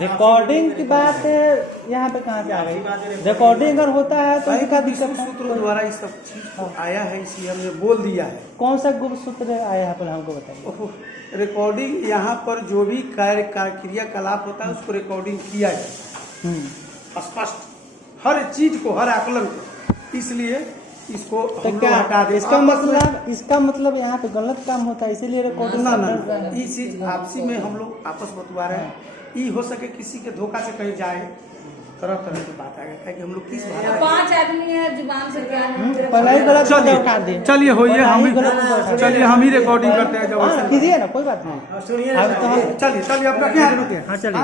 Recording की बात यहाँ पे कहाँ से आ गई? रिकॉर्डिंग अगर होता है तो सूत्रों द्वारा इस सब चीज आया है, इसलिए हमने बोल दिया है। कौन सा गुप्त सूत्र आया है पर हमको बताइए। रिकॉर्डिंग यहाँ पर जो भी क्रियाकलाप होता है उसको रिकॉर्डिंग किया जाता है स्पष्ट, हर चीज को, हर आकलन को, इसलिए इसको तो क्या हटा दे। इसका मतलब यहाँ पे गलत काम होता है, इसीलिए रिकॉर्डिंग ना ये चीज आपसी में हम लोग आपस बतवा रहे हैं। ये हो सके किसी के धोखा से कहीं जाए, तरह तरह की बात आ गया है कि हम लोग किस 5 आदमी है जुबान से क्या चलिए होइए, चलिए हम ही रिकॉर्डिंग करते हैं। जब कीजिए ना, कोई बात नहीं। सुनिए, चलिए चलिए अपना क्या रुकिए। हाँ चलिए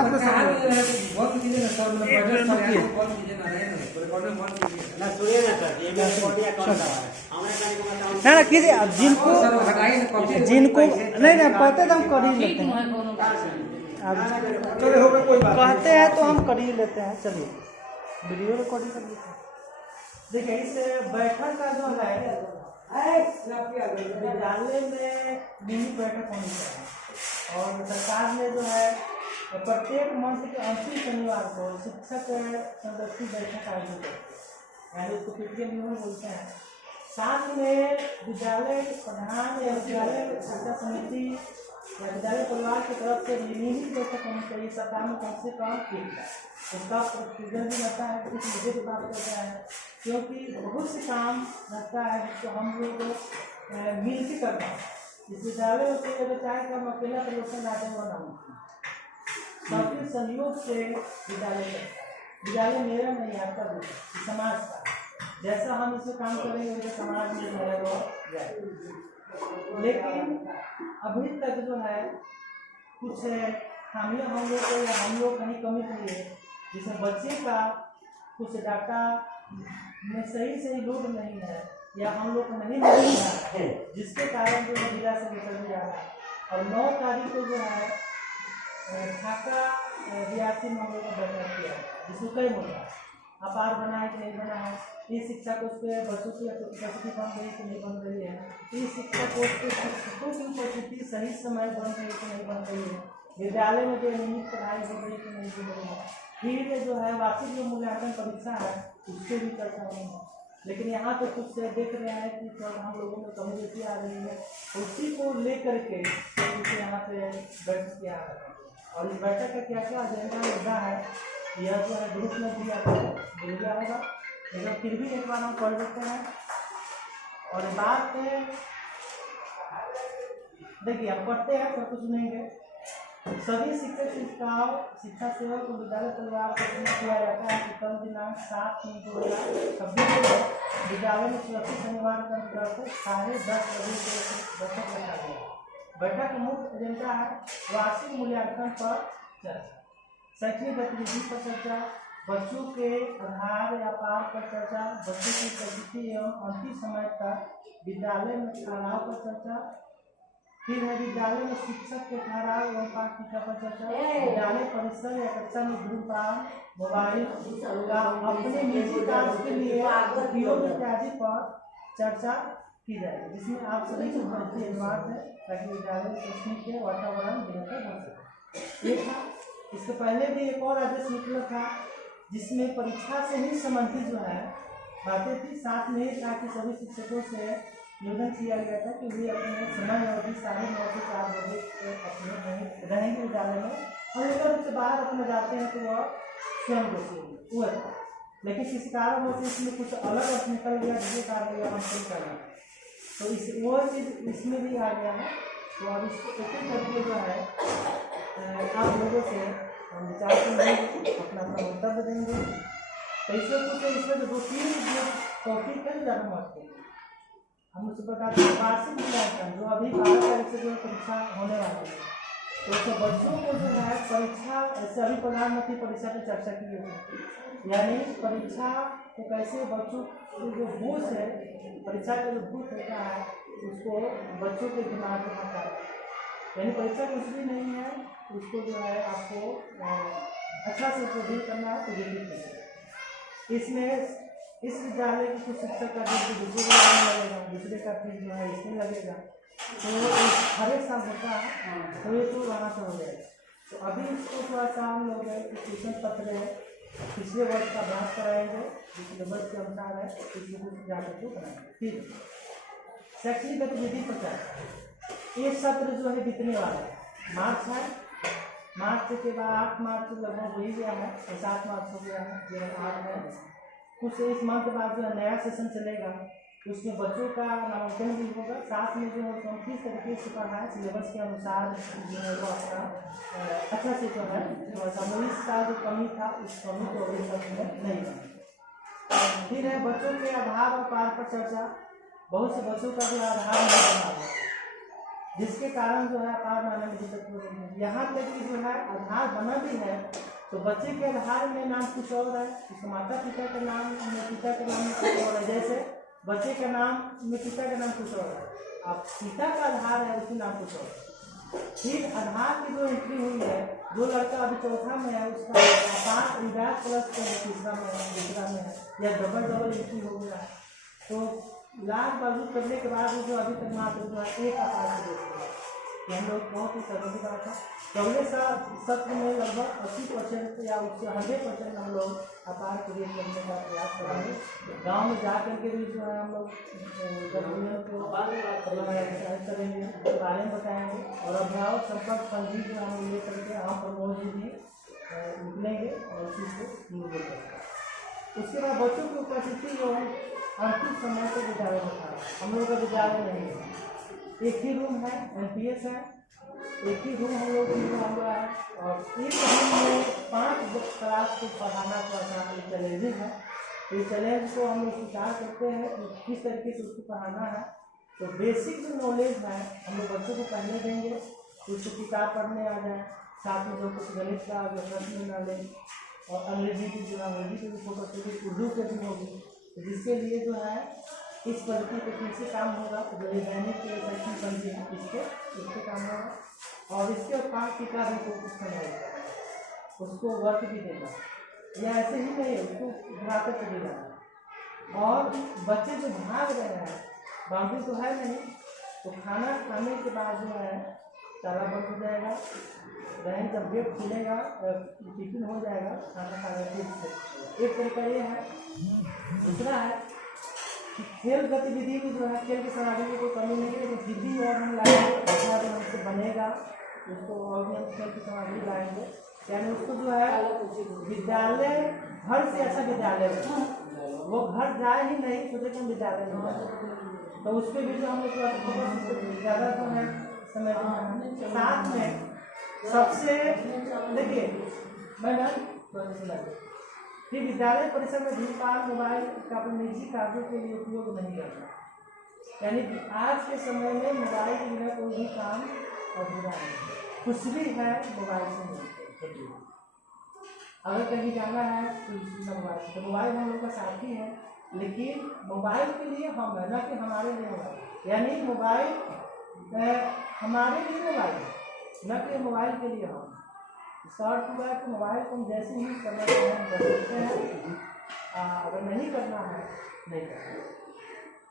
ना कीजिए। अब जिनको नहीं पता तो हम कर ही लेते हैं। अब कहते हैं तो हम कर ही लेते हैं। चलिए वीडियो रिकॉर्डिंग कर लेते हैं। देखिए इस बैठक का जो है विद्यालय में मिनी बैठक होनी चाहिए, और सरकार ने जो है प्रत्येक मास के अंतिम शनिवार को शिक्षक संगठन बैठक आयोजित करती है, यानी उसको पीटीएम बोलते हैं। साथ में विद्यालय प्रधान या विद्यालय शिक्षा समिति या विद्यालय परिवार की तरफ से नियमित बैठक होनी चाहिए सप्ताह में कम से कम 1 बार। उसका प्रोसीजर भी रहता है, कुछ मुझे भी बात करता है, क्योंकि बहुत से काम रहता है जिसको हम लोग मिल के करते हैं। इस विद्यालय में कोई अगर चाहे कि हम अकेला परिवर्तन लाते हुआ ना सबके सहयोग से विद्यालय मेरा नहीं, आपका भी, समाज का। जैसा हम इसमें काम करेंगे वैसे समाज में जो है वो जाएगा। लेकिन अभी तक जो है कुछ खामियां हम लोग को, या हम लोग कहीं कमी की है, जिसमें बच्चे का कुछ डाटा में सही लोड नहीं है, या हम लोग को नहीं मिल रहा है, जिसके कारण जो है जिला से निकल जा रहा है। और 9 तारीख को जो है ढाका रियासी मामलों का बैठक किया, जिसमें कई मुद्दा अपार बना है कि नहीं बना है, इस शिक्षा को उस पर बच्चों की उपस्थिति बन रही कि नहीं बन रही है, इस शिक्षा को उस पर शिक्षकों की उपस्थिति सही समय बन रही कि नहीं बन रही है, विद्यालय में जो नियमित पढ़ाई हो रही कि नहीं हो रही है। फिर जो है वार्षिक जो मूल्यांकन परीक्षा है उससे भी चर्चा होनी है। लेकिन यहाँ पे कुछ से देख रहे हैं कि हम लोगों में कमी बेसी आ रही है, उसी को लेकर के यहाँ पे बैठक किया है। और इस बैठक का क्या क्या एजेंडा मुद्दा है यह जो है ग्रुप में भी आपको मिल गया होगा, लेकिन फिर भी एक बार हम पढ़ लेते हैं। और बात देखिए आप पढ़ते हैं सब कुछ सुनेंगे। सभी शिक्षक शिक्षा सेवक को विद्यालय परिवार को किया जाता है कि कल दिनांक 7/3/2026 को विद्यालय में सुरक्षित शनिवार को 10:30 बजे से बैठक रखा गया। बैठक का मुख्य एजेंडा है वार्षिक मूल्यांकन पर चर्चा, शैक्षणिक गतिविधि पर चर्चा, बच्चों के आधार या पार पर चर्चा, बच्चों की प्रगति एवं अंतिम समय तक विद्यालय में ठहराव पर चर्चा, फिर है विद्यालय में शिक्षक के ठहराव एवं पाठ्यक्रम पर चर्चा, विद्यालय परिसर या कक्षा में धूम्रपान, मोबाइल का अपने निजी कार्य के लिए उपयोग इत्यादि पर चर्चा की जाएगी, जिसमें आप सभी को धन्यवाद है ताकि विद्यालय शैक्षणिक के वातावरण बेहतर हो सके। ये था। इसके पहले भी एक और आदेश निकला था जिसमें परीक्षा से ही संबंधित जो है बातें थी। साथ में ही था कि सभी शिक्षकों से निवेदन किया गया था कि वे अपने समय अवधि 9:30 से 4 बजे अपने रहेंगे विद्यालय में, और अगर उससे बाहर अपने जाते हैं तो वह स्वयं दोषी हुआ था। लेकिन किसी कारण से इसमें कुछ अलग अर्थ निकल गया, जिसके कारण यह हम सही करना है, तो वो चीज़ इसमें भी आ गया है। तो अब इसको एक करके जो है आप लोगों से हम विचार करेंगे, अपना मंतव्य देंगे। तो इसमें कुछ इसमें 2-3 जो टॉपिक है ज़्यादा महत्वपूर्ण हम उससे बताते हैं। वार्षिक मूल्यांकन जो अभी 12 तारीख से जो परीक्षा होने वाली है, तो उसमें बच्चों को जो है परीक्षा, ऐसे अभी प्रधानमंत्री परीक्षा पर चर्चा की गई, यानी परीक्षा को कैसे बच्चों को जो बोझ है, परीक्षा का जो भूत होता है उसको बच्चों के दिमाग में हटाए, यानी परीक्षा कुछ भी नहीं है, उसको जो है आपको अच्छा से डील करना है। तो इसमें इस विद्यालय की कुछ शिक्षक का फीस दूसरे विद्यालय में लगेगा, दूसरे का फीस जो है इसमें लगेगा। तो हर एक साल होता है, तो ये तो वहाँ से हो जाएगा। तो अभी इसको थोड़ा सा हम लोग ट्यूशन पत्र है पिछले वर्ष का अभ्यास कराएंगे, जो सिलेबस के अनुसार है, पिछले वर्ष जाकर के कराएंगे। ठीक, शैक्षणिक गतिविधि 50। ये सत्र जो है बीतने वाला है, मार्च है, मार्च के बाद 8 मार्च लगभग हो ही गया है, 7 मार्च हो गया है, जो 8 है। कुछ इस मंथ के बाद जो है नया सेशन चलेगा, उसमें बच्चों का नामांकन भी होगा, साथ में जो है हम किस तरीके से पढ़ा है सिलेबस के अनुसार जो है वो आपका अच्छा से जो है इस साल जो कमी था उस कमी को अगले साल में नहीं बना। फिर है बच्चों के आधार और पार पर चर्चा। बहुत से बच्चों का जो आधार नहीं बना हुआ, जिसके कारण जो है आधार बनाने में दिक्कत हो रही है। यहाँ तक कि जो है आधार बना भी है तो बच्चे के आधार में नाम कुछ और है, उसके माता पिता के नाम में पिता के नाम में कुछ और है। जैसे बच्चे का नाम में पिता का नाम कुछ और है, अब पिता का आधार है उसके नाम कुछ और है। फिर आधार की जो एंट्री हुई है, जो लड़का अभी चौथा में है उसका आधार विवाह प्लस तीसरा में है, दूसरा में है, या डबल एंट्री हो गया है। तो लाख बाजू करने के बाद जो अभी तक मात्र जो है एक आधार से देते हैं, हम लोग बहुत ही सरल की बात है। अगले साल सत्र में लगभग 80% या उससे 100% हम लोग अपार क्रिएट करने का प्रयास करेंगे। गांव में जा करके भी जो है हम लोग करेंगे, बारे में बताएंगे, और अभिभावक संपर्क पंजी जो हम ले करके हम प्रमोद जी भी निकलेंगे और उसी को निकल करेंगे। उसके बाद बच्चों की उपस्थिति जो है अंतिम समय से विद्यालय में था, हम लोगों का विद्यालय नहीं है, एक ही रूम है, NPS है, एक ही रूम हम लोग हुआ है, और एक रूम में 5 क्लास को पढ़ाना थोड़ा चैलेंजिंग है। इस चैलेंज को हम लोग स्वीकार करते हैं कि किस तरीके से उसको पढ़ाना है। तो बेसिक जो नॉलेज है हम लोग बच्चों को पढ़ने देंगे, उसको किताब पढ़ने आ जाए, साथ में जो कुछ गणित का जो प्रश्न नॉलेज और अंग्रेजी की जो अंग्रेजी की भी फोकस होगी, उर्दू के भी होगी, जिसके लिए जो है इस पद्धति पे कैसे काम होगा, जो दैनिक के शैक्षणिक पंजी है इसके काम होगा। और इसके पाठ टीका भी फोकस करना होगा, उसको वर्क भी देना, या ऐसे ही नहीं उसको घुराकर के देना। और बच्चे जो भाग रहे हैं, बाउंड्री तो है नहीं, तो खाना खाने के बाद जो है ताला बंद हो जाएगा, रहें जब गेट खुलेगा टिफिन हो जाएगा, खाना खाने से एक तरीका ये है। दूसरा है खेल गतिविधि में जो है खेल की सामग्री की कोई कमी नहीं है, तो जिद्दी और हम लाएंगे हमसे बनेगा, उसको और भी हम खेल की सामग्री लाएंगे, यानी उसको जो है विद्यालय घर से अच्छा विद्यालय वो घर जाए ही नहीं, सोचे कि हम विद्यालय में जाए, तो उस पर भी जो हम लोग ज़्यादा जो है समय देना। साथ में सबसे देखिए मैडम कि विद्यालय परिसर में धूमपान मोबाइल का अपने निजी कार्यों के लिए उपयोग नहीं करना, यानी कि आज के समय में मोबाइल के बिना कोई भी काम अधूरा नहीं, कुछ भी है मोबाइल से नहीं। अगर कहीं जाना है तो मोबाइल, तो मोबाइल हम लोग का साथी है, लेकिन मोबाइल के लिए हम है, ना कि हमारे लिए मोबाइल, यानी मोबाइल हमारे लिए मोबाइल, न कि मोबाइल के लिए हम। इसका अर्थ हुआ है कि मोबाइल को हम जैसे यूज करना चाहें कर सकते हैं, अगर नहीं करना है नहीं करना।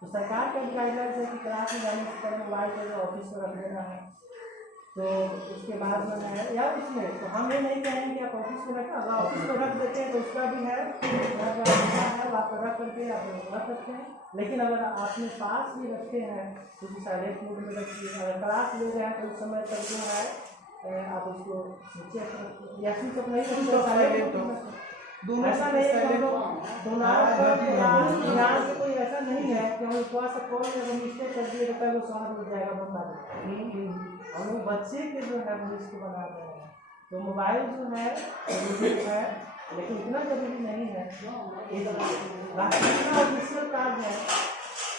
तो सरकार का गाइडलाइंस है कि क्लास में जाने से पहले मोबाइल को ऑफिस में रख देना है, तो उसके बाद में है या उसमें, तो हम ये नहीं कहेंगे कि आप ऑफिस में रखें, अगर ऑफिस में रख देते हैं तो उसका भी है आप रख करके आप रख सकते हैं, लेकिन अगर आपने पास भी रखते हैं तो साइलेंट मोड में रखिए। अगर क्लास ले रहे हैं तो उस समय तक जो है आप उसको नीचे या स्विच ऑफ नहीं दोनों ऐसा नहीं है, यहाँ से कोई ऐसा नहीं है कि हम थोड़ा सा कॉल मिस्टेक कर दिए तो वो सॉल्व हो जाएगा बंदा। हम लोग बच्चे के जो है वो इसको बना रहे हैं, तो मोबाइल जो है लेकिन इतना जरूरी नहीं है। बाकी जितना ऑफिशियल कार्ड है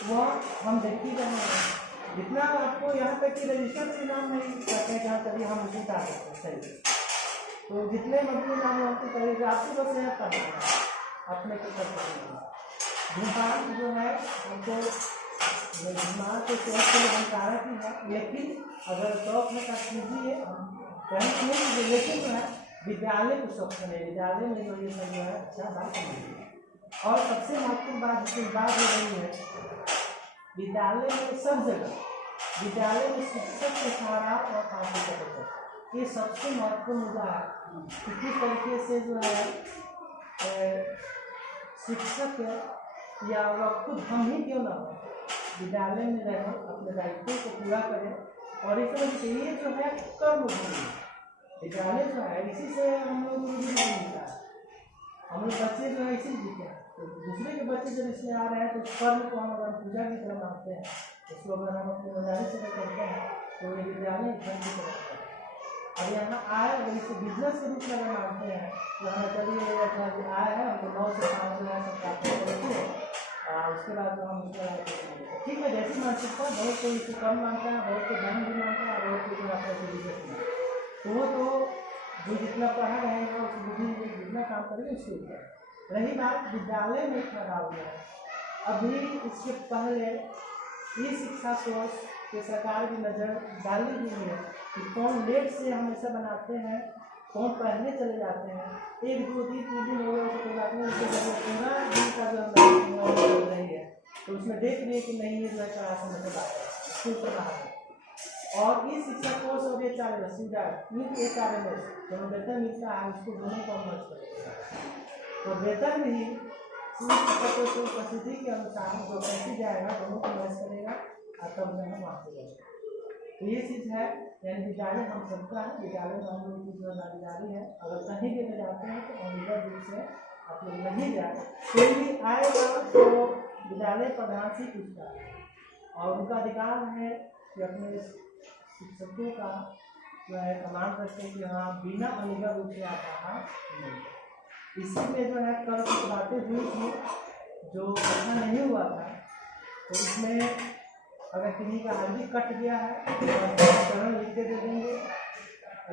वो हम देख ही रहे हैं, जितना आपको यहाँ तक कि रजिस्टर से नाम नहीं करते हैं जहाँ तभी हम उसी का सकते हैं सही। तो जितने मजदूर नाम हमको करेंगे आपको बस यहाँ करना है अपने को कर सकते हैं। धूमपान जो है हमको दिमाग के स्वास्थ्य के लिए हानिकारक ही है, लेकिन अगर शौक में का कीजिए कहीं कीजिए, लेकिन जो है विद्यालय को शौक नहीं, विद्यालय में जो ये सब जो है अच्छा बात नहीं है। और सबसे महत्वपूर्ण बात जो बात हो रही है, विद्यालय में सब जगह विद्यालय में शिक्षक के सहारा और काफी का, ये सबसे महत्वपूर्ण मुद्दा है। इसी तरीके से जो है शिक्षक या वह खुद हम ही क्यों ना हो विद्यालय में रहें, अपने दायित्वों को पूरा करें। और एक ये जो है कर्म भूमि विद्यालय जो है, इसी से हम लोग को भी नहीं मिलता है। हम लोग बच्चे जो है इसी जीते हैं, तो दूसरे के बच्चे जब इसमें आ रहे हैं तो कर्म को हम अगर पूजा की तरह मानते हैं, उसको अगर हम अपनी मजारी से करते हैं तो ये विद्यालय धर्म की तरह है। और यहाँ आए अगर इसे बिजनेस के रूप में अगर मानते हैं तो हमें चलिए आए हैं हमको 9 से 5 जो है सब उसके बाद जो हम ठीक है जैसी मानसिकता, बहुत कोई इसे कम मानता है, बहुत कोई धर्म भी मानता है, बहुत कोई जो आपका बिजनेस तो वो तो जो जितना पढ़ा रहेगा उस बुद्धि जितना काम करेगा उसके ऊपर। रही बात विद्यालय में खड़ा हो गया है, अभी इसके पहले ई शिक्षा कोर्स के सरकार की नज़र डाली हुई है कि कौन लेट से हम ऐसा बनाते हैं, कौन पहले चले जाते हैं, 1 2 3 दिन हो गए तो कोई बात नहीं, उसके जब पूरा दिन का जो चल रही है तो उसमें देख रही है कि नहीं ये जो है क्लास में से बात है स्कूल से बाहर है। और इस शिक्षा कोर्स और ये चार्ज सुविधा एक आरएमएस जो वेतन मिलता है उसको दोनों को मर्ज करेगा, तो वेतन भी शिक्षा कोर्स की उपस्थिति के अनुसार जो कैसे जाएगा दोनों को मर्ज करेगा और तब जो है वहाँ से जाएगा। तो ये चीज़ है, यानी विद्यालय हम सबका है, विद्यालय में हम लोग की जिम्मेदारी है। अगर कहीं भी जाते हैं तो अनिवार्य रूप से आप लोग नहीं जाए, कोई भी आएगा तो विद्यालय प्रधान से पूछता है और उनका अधिकार है कि अपने शिक्षकों का जो है कमांड रखते हैं कि हाँ बिना अनिवार्य रूप से आप बाहर नहीं। इसी में जो है कल कुछ बातें हुई थी जो ऐसा नहीं हुआ था, तो इसमें अगर किसी का हल्दी कट गया है तो लिख के दे देंगे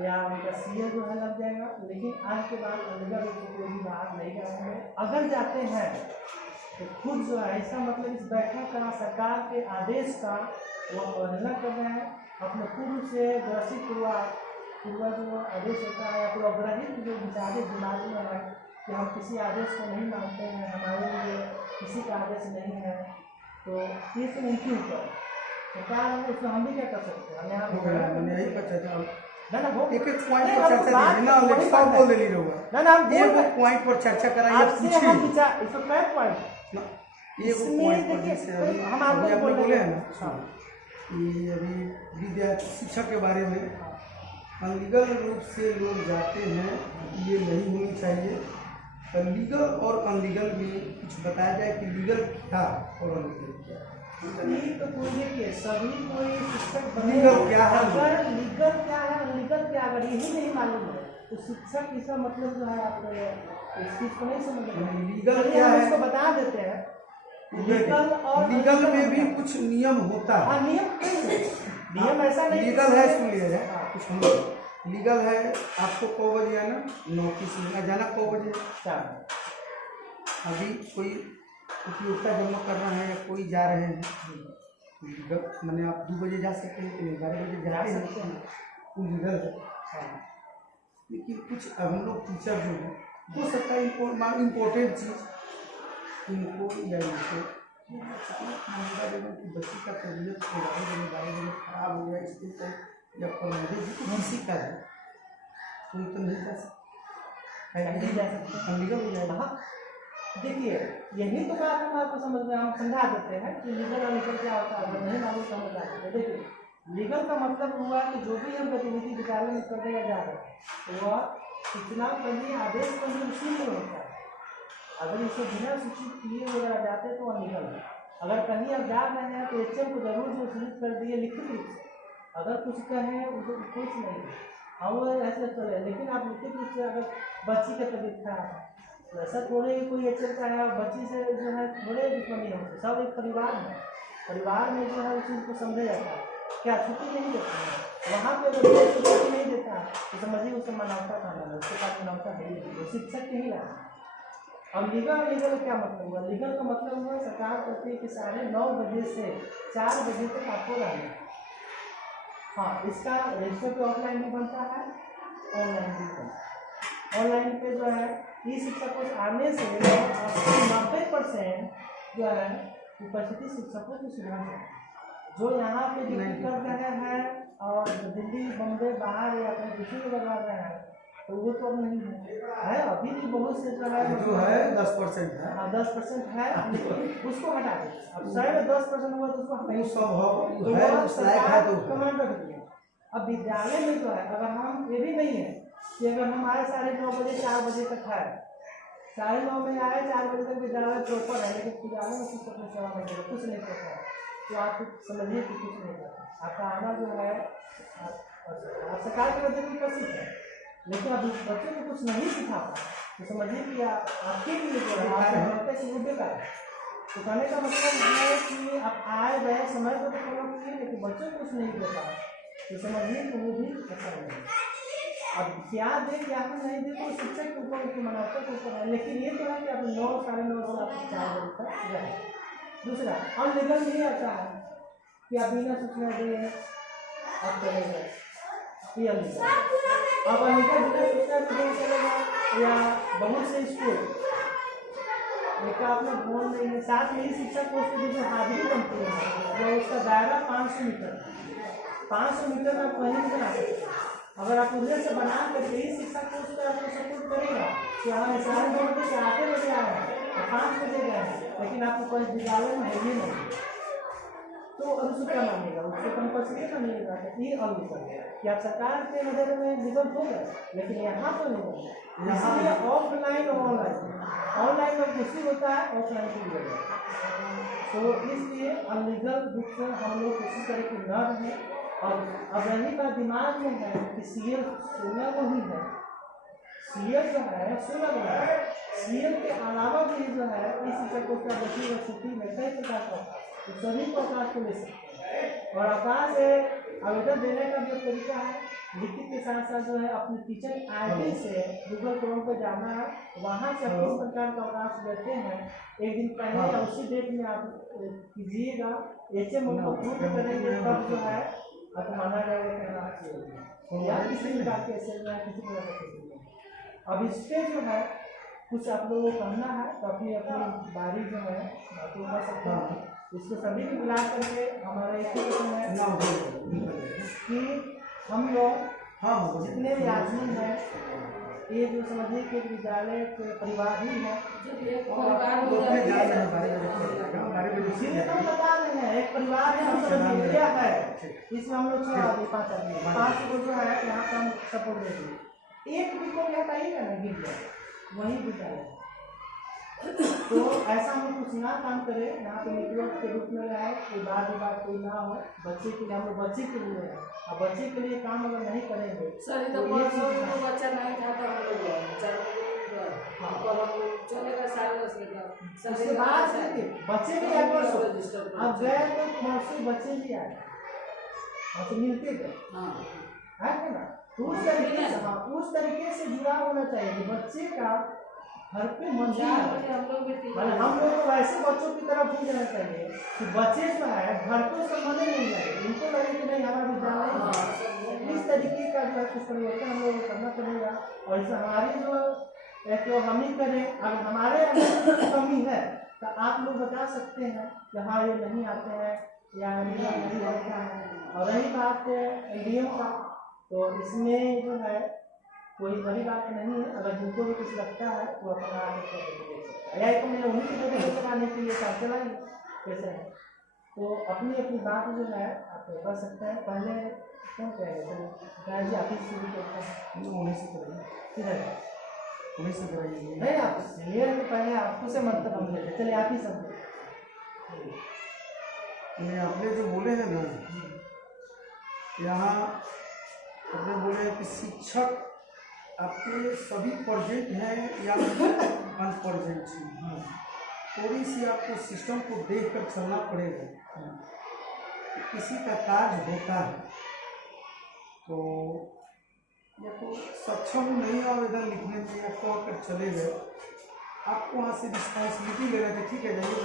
या उनका सीए जो है लग जाएगा, लेकिन आज के बाद अनिवार्य रूप से कोई भी बाहर नहीं जाएंगे। अगर जाते हैं तो खुद जो है इसका मतलब इस बैठक का सरकार के आदेश का वो अवहेलना कर रहे हैं, अपने पूर्व से ग्रसित पूर्वा जो आदेश होता है या फिर अग्रहित जो विचारे दिमाग में है कि हम किसी आदेश को नहीं मानते हैं, हमारे लिए किसी का आदेश नहीं है, तो ये तो उनके ऊपर सरकार है, उसमें हम भी क्या कर सकते हैं। हम यहाँ यही पर चर्चा ना ना वो एक पॉइंट पर चर्चा कीजिए ना, लेकिन सब बोल दे रहुआ ना हम एक पॉइंट पर चर्चा कराइए, आपसे हम विचार इसको कई पॉइंट ये पॉइंट पर जैसे हम आपको बोले हैं ना कि अभी विद्यार्थी शिक्षक के बारे में अनलीगल रूप से लोग जाते हैं, ये नहीं होनी चाहिए। लीगल और अनलीगल में कुछ बताया जाए कि लीगल क्या और अनलीगल क्या है। तो कोई देखिए सभी कोई शिक्षक बने लीगल क्या है, अगर लीगल क्या है अनलीगल क्या, अगर यही नहीं मालूम है तो शिक्षक इसका मतलब जो है आप इस चीज को नहीं समझ रहे। लीगल क्या है इसको बता देते हैं, लीगल और लीगल में भी कुछ नियम होता है। नियम ऐसा नहीं लीगल है, सुन लिया जाए कुछ हम लीगल है, आपको 9 बजे आना, 9 की जाना 9 बजे। अभी कोई उपयोगिता जमा करना है या कोई जा रहे हैं लीगल, मैंने आप 2 बजे जा सकते हैं, 11 बजे जा सकते हैं, वो लीगल है। लेकिन कुछ हम लोग टीचर जो हैं हो सकता है इम्पोर्टेंट चीज़ इनको या इनको बच्ची का तबीयत 11 बजे खराब हो गया, इसके तक या किसी का है कोई तो नहीं जा सकता, नहीं जा सकते, लीगल हो जाएगा। हाँ देखिए यही तो बात हम आपको समझ में हम समझा देते हैं कि लीगल और लीगल क्या होता है, अगर नहीं मालूम समझ आ सकते। देखिए लीगल का मतलब हुआ कि जो भी हम गतिविधि विद्यालय में करने जा रहे हैं तो वह सूचना पंजी आदेश पंजी उसी में होता है। अगर इसे बिना सूचित किए वगैरह जाते तो अनलीगल है। अगर कहीं आप जा रहे हैं तो एचएम को जरूर जो सूचित कर दिए लिखित रूप से, अगर कुछ कहें उनको कुछ नहीं हम ऐसे चले, लेकिन आप लिखित रूप से अगर बच्ची का तबीयत खराब है तो ऐसा थोड़े कोई एचएम का है बच्ची से जो है थोड़े दुश्मनी होती, सब एक परिवार में जो है उस चीज़ को समझा जाता है। क्या छुट्टी नहीं देते हैं वहाँ पे अगर छुट्टी नहीं देता तो समझिए उससे मानवता का नाम है, उसके पास मानवता है ही नहीं, वो शिक्षक के ही लाना। अब लीगल का क्या मतलब हुआ, लीगल का मतलब हुआ सरकार कहती है कि 9:30 बजे से 4 बजे तक आपको रहना। हाँ इसका रजिस्टर पे ऑफलाइन भी बनता है ऑनलाइन भी बनता है। ऑनलाइन पे जो है ई शिक्षा कोर्स आने से 90% जो है उपस्थिति शिक्षकों की सुधार है, जो यहाँ पे ड्यूटी कर रहे हैं और दिल्ली बम्बई बाहर या कहीं दूसरी जगह रह रहे हैं, तो वो तो अब नहीं है। अभी भी बहुत से जो है 10% है। 10% है, लेकिन उसको हटा दें। अब 10% हुआ तो उसको हटाइए। वो सब है, उस लायक है तो कमांड रख दिए। अब विद्यालय में जो है, अगर हम ये भी नहीं है कि अगर हमारे 9:30 बजे 4 बजे तक है, 9:30 में आए 4 बजे तक विद्यालय प्रॉपर है, लेकिन विद्यालय में कुछ अपनी सेवा नहीं देगा, कुछ नहीं करता है, तो आप समझिए कि कुछ नहीं करता। आपका आना जो है आप सरकार की वजह से प्रसिद्ध है, लेकिन अभी बच्चों को कुछ नहीं सिखा पाए तो समझिए कि आपके लिए जो है आपके से वो बेकार है। तो कहने का मतलब है कि आप आए गए समय को तो फॉलो किए, लेकिन बच्चों को कुछ नहीं दे पाए तो समझिए कि वो भी अच्छा नहीं है। अब क्या दे क्या नहीं दे तो शिक्षक के ऊपर उसके मनाते के ऊपर है, लेकिन ये तो है कि आप 9 साढ़े 9 से आप 4 बजे तक रहे। दूसरा अनलीगल नहीं आता है कि आप बिना सूचना दिए आप चले गए, ये अनलीगल। अब अनलीगल बिना सूचना दिए चलेगा, या बहुत से स्कूल एक अपना फोन नहीं है, साथ में ही शिक्षा कोर्स की जो हाजिरी बनती है जो उसका दायरा 500 मीटर, 500 मीटर में आप कहीं भी बना सकते हैं। अगर आप उधर से बना करके ही शिक्षा कोर्स को आपको सपोर्ट करेगा कि हमें 9:30 बजे से 8 बजे आए हैं और 5 बजे गए हैं, लेकिन आपको कोई विद्यालय में है ही नहीं, तो अनुसूचित मांगेगा, उसको कंपल्सरी का नहीं रहता। ये अनलीगल कि आप सरकार के नज़र में लीगल हो गए, लेकिन यहाँ तो नहीं होगा। इसलिए ऑफलाइन और ऑनलाइन में कुछ होता है, ऑफलाइन की लीगल है। तो इसलिए अनलीगल रूप से हम लोग कोशिश करें कि न रहें। और अब रही बात दिमाग में है कि सीएल 16 को ही है, सीएल जो है 16 को है, सीएल के अलावा भी जो है इस शिक्षकों का बची हुई छुट्टी में कई प्रकार का तो सभी को अवकाश को ले सकते हैं। और अवकाश आवेदन देने का जो तरीका है, लिखित के साथ साथ जो है अपनी टीचर आईडी से गूगल क्रोम पर जाना है, वहाँ से किस प्रकार का अवकाश देते हैं एक दिन पहले या उसी डेट में आप कीजिएगा, HM को प्रूव करेंगे तब जो है अब माना जाएगा या किसी प्रकार के ऐसे किसी प्रकार का। अब इस पर जो है कुछ आप लोगों को करना है तो अपनी बारी जो है बातों कर सकते हैं। इसको सभी को मिला करके हमारा एक है कि हम लोग जितने भी आदमी हैं ये जो समझिए कि विद्यालय के परिवार ही है, इसीलिए हम बता रहे हैं एक परिवार है, हम समझिए क्या है, इसमें हम लोग 6 आदमी 5 आदमी 5 को जो है यहाँ पर हम सपोर्ट देंगे। एक भी को हटाइएगा ना गिर जाए वही विद्यालय, तो ऐसा हम कुछ ना काम करें यहाँ पे नेटवर्क के रूप में रहे, कोई बात कोई ना हो, बच्चे के लिए हम लोग बच्चे के लिए है। अब बच्चे के लिए काम अगर नहीं करेंगे तो बच्चा नहीं था तो हम लोग चलेगा 10:30 उसके बाद बच्चे भी आए परसों, अब गए तो परसों बच्चे भी आए तो मिलते गए है ना, तो उस तरीके से जुड़ा होना चाहिए कि बच्चे का घर पे मन हम लोग को ऐसे बच्चों की तरफ भी जाना चाहिए कि बच्चे जो है घर पे संबंध नहीं लगे, उनको लगे कि नहीं हमारा विद्यालय। इस तरीके का जो है कुछ परिवर्तन हम लोग को करना पड़ेगा। और इसे हमारी जो हम ही करें, अगर हमारे अंदर कमी है तो आप लोग बता सकते हैं कि हाँ ये नहीं आते हैं या नहीं होता है। और रही बात नियम का, तो इसमें जो है कोई बड़ी बात नहीं है, अगर जिनको भी कुछ लगता है तो अपना या एक मैंने उन्हीं की जगह चलाने के लिए काम चलाइए कैसे है, तो अपनी अपनी बात जो है आप कर सकते हैं। पहले क्यों कहेंगे जी ऑफिस शुरू करते हैं उन्हीं से कराइए, किधर उन्हीं से कराइए नहीं, आप सीनियर में पहले आपको से मतलब हम लेते चलिए आप ही समझे। आपने जो बोले हैं ना यहाँ आपने बोले कि शिक्षक आपके सभी प्रेजेंट हैं या अनप्रेजेंट हैं, थोड़ी सी आपको सिस्टम को देख कर चलना पड़ेगा। किसी का कार्य होता है तो या तो सक्षम नहीं आवेदन लिखने में या तो अगर चले गए, आपको वहाँ से रिस्पॉन्सिबिलिटी ले रहे थे, ठीक है जाइए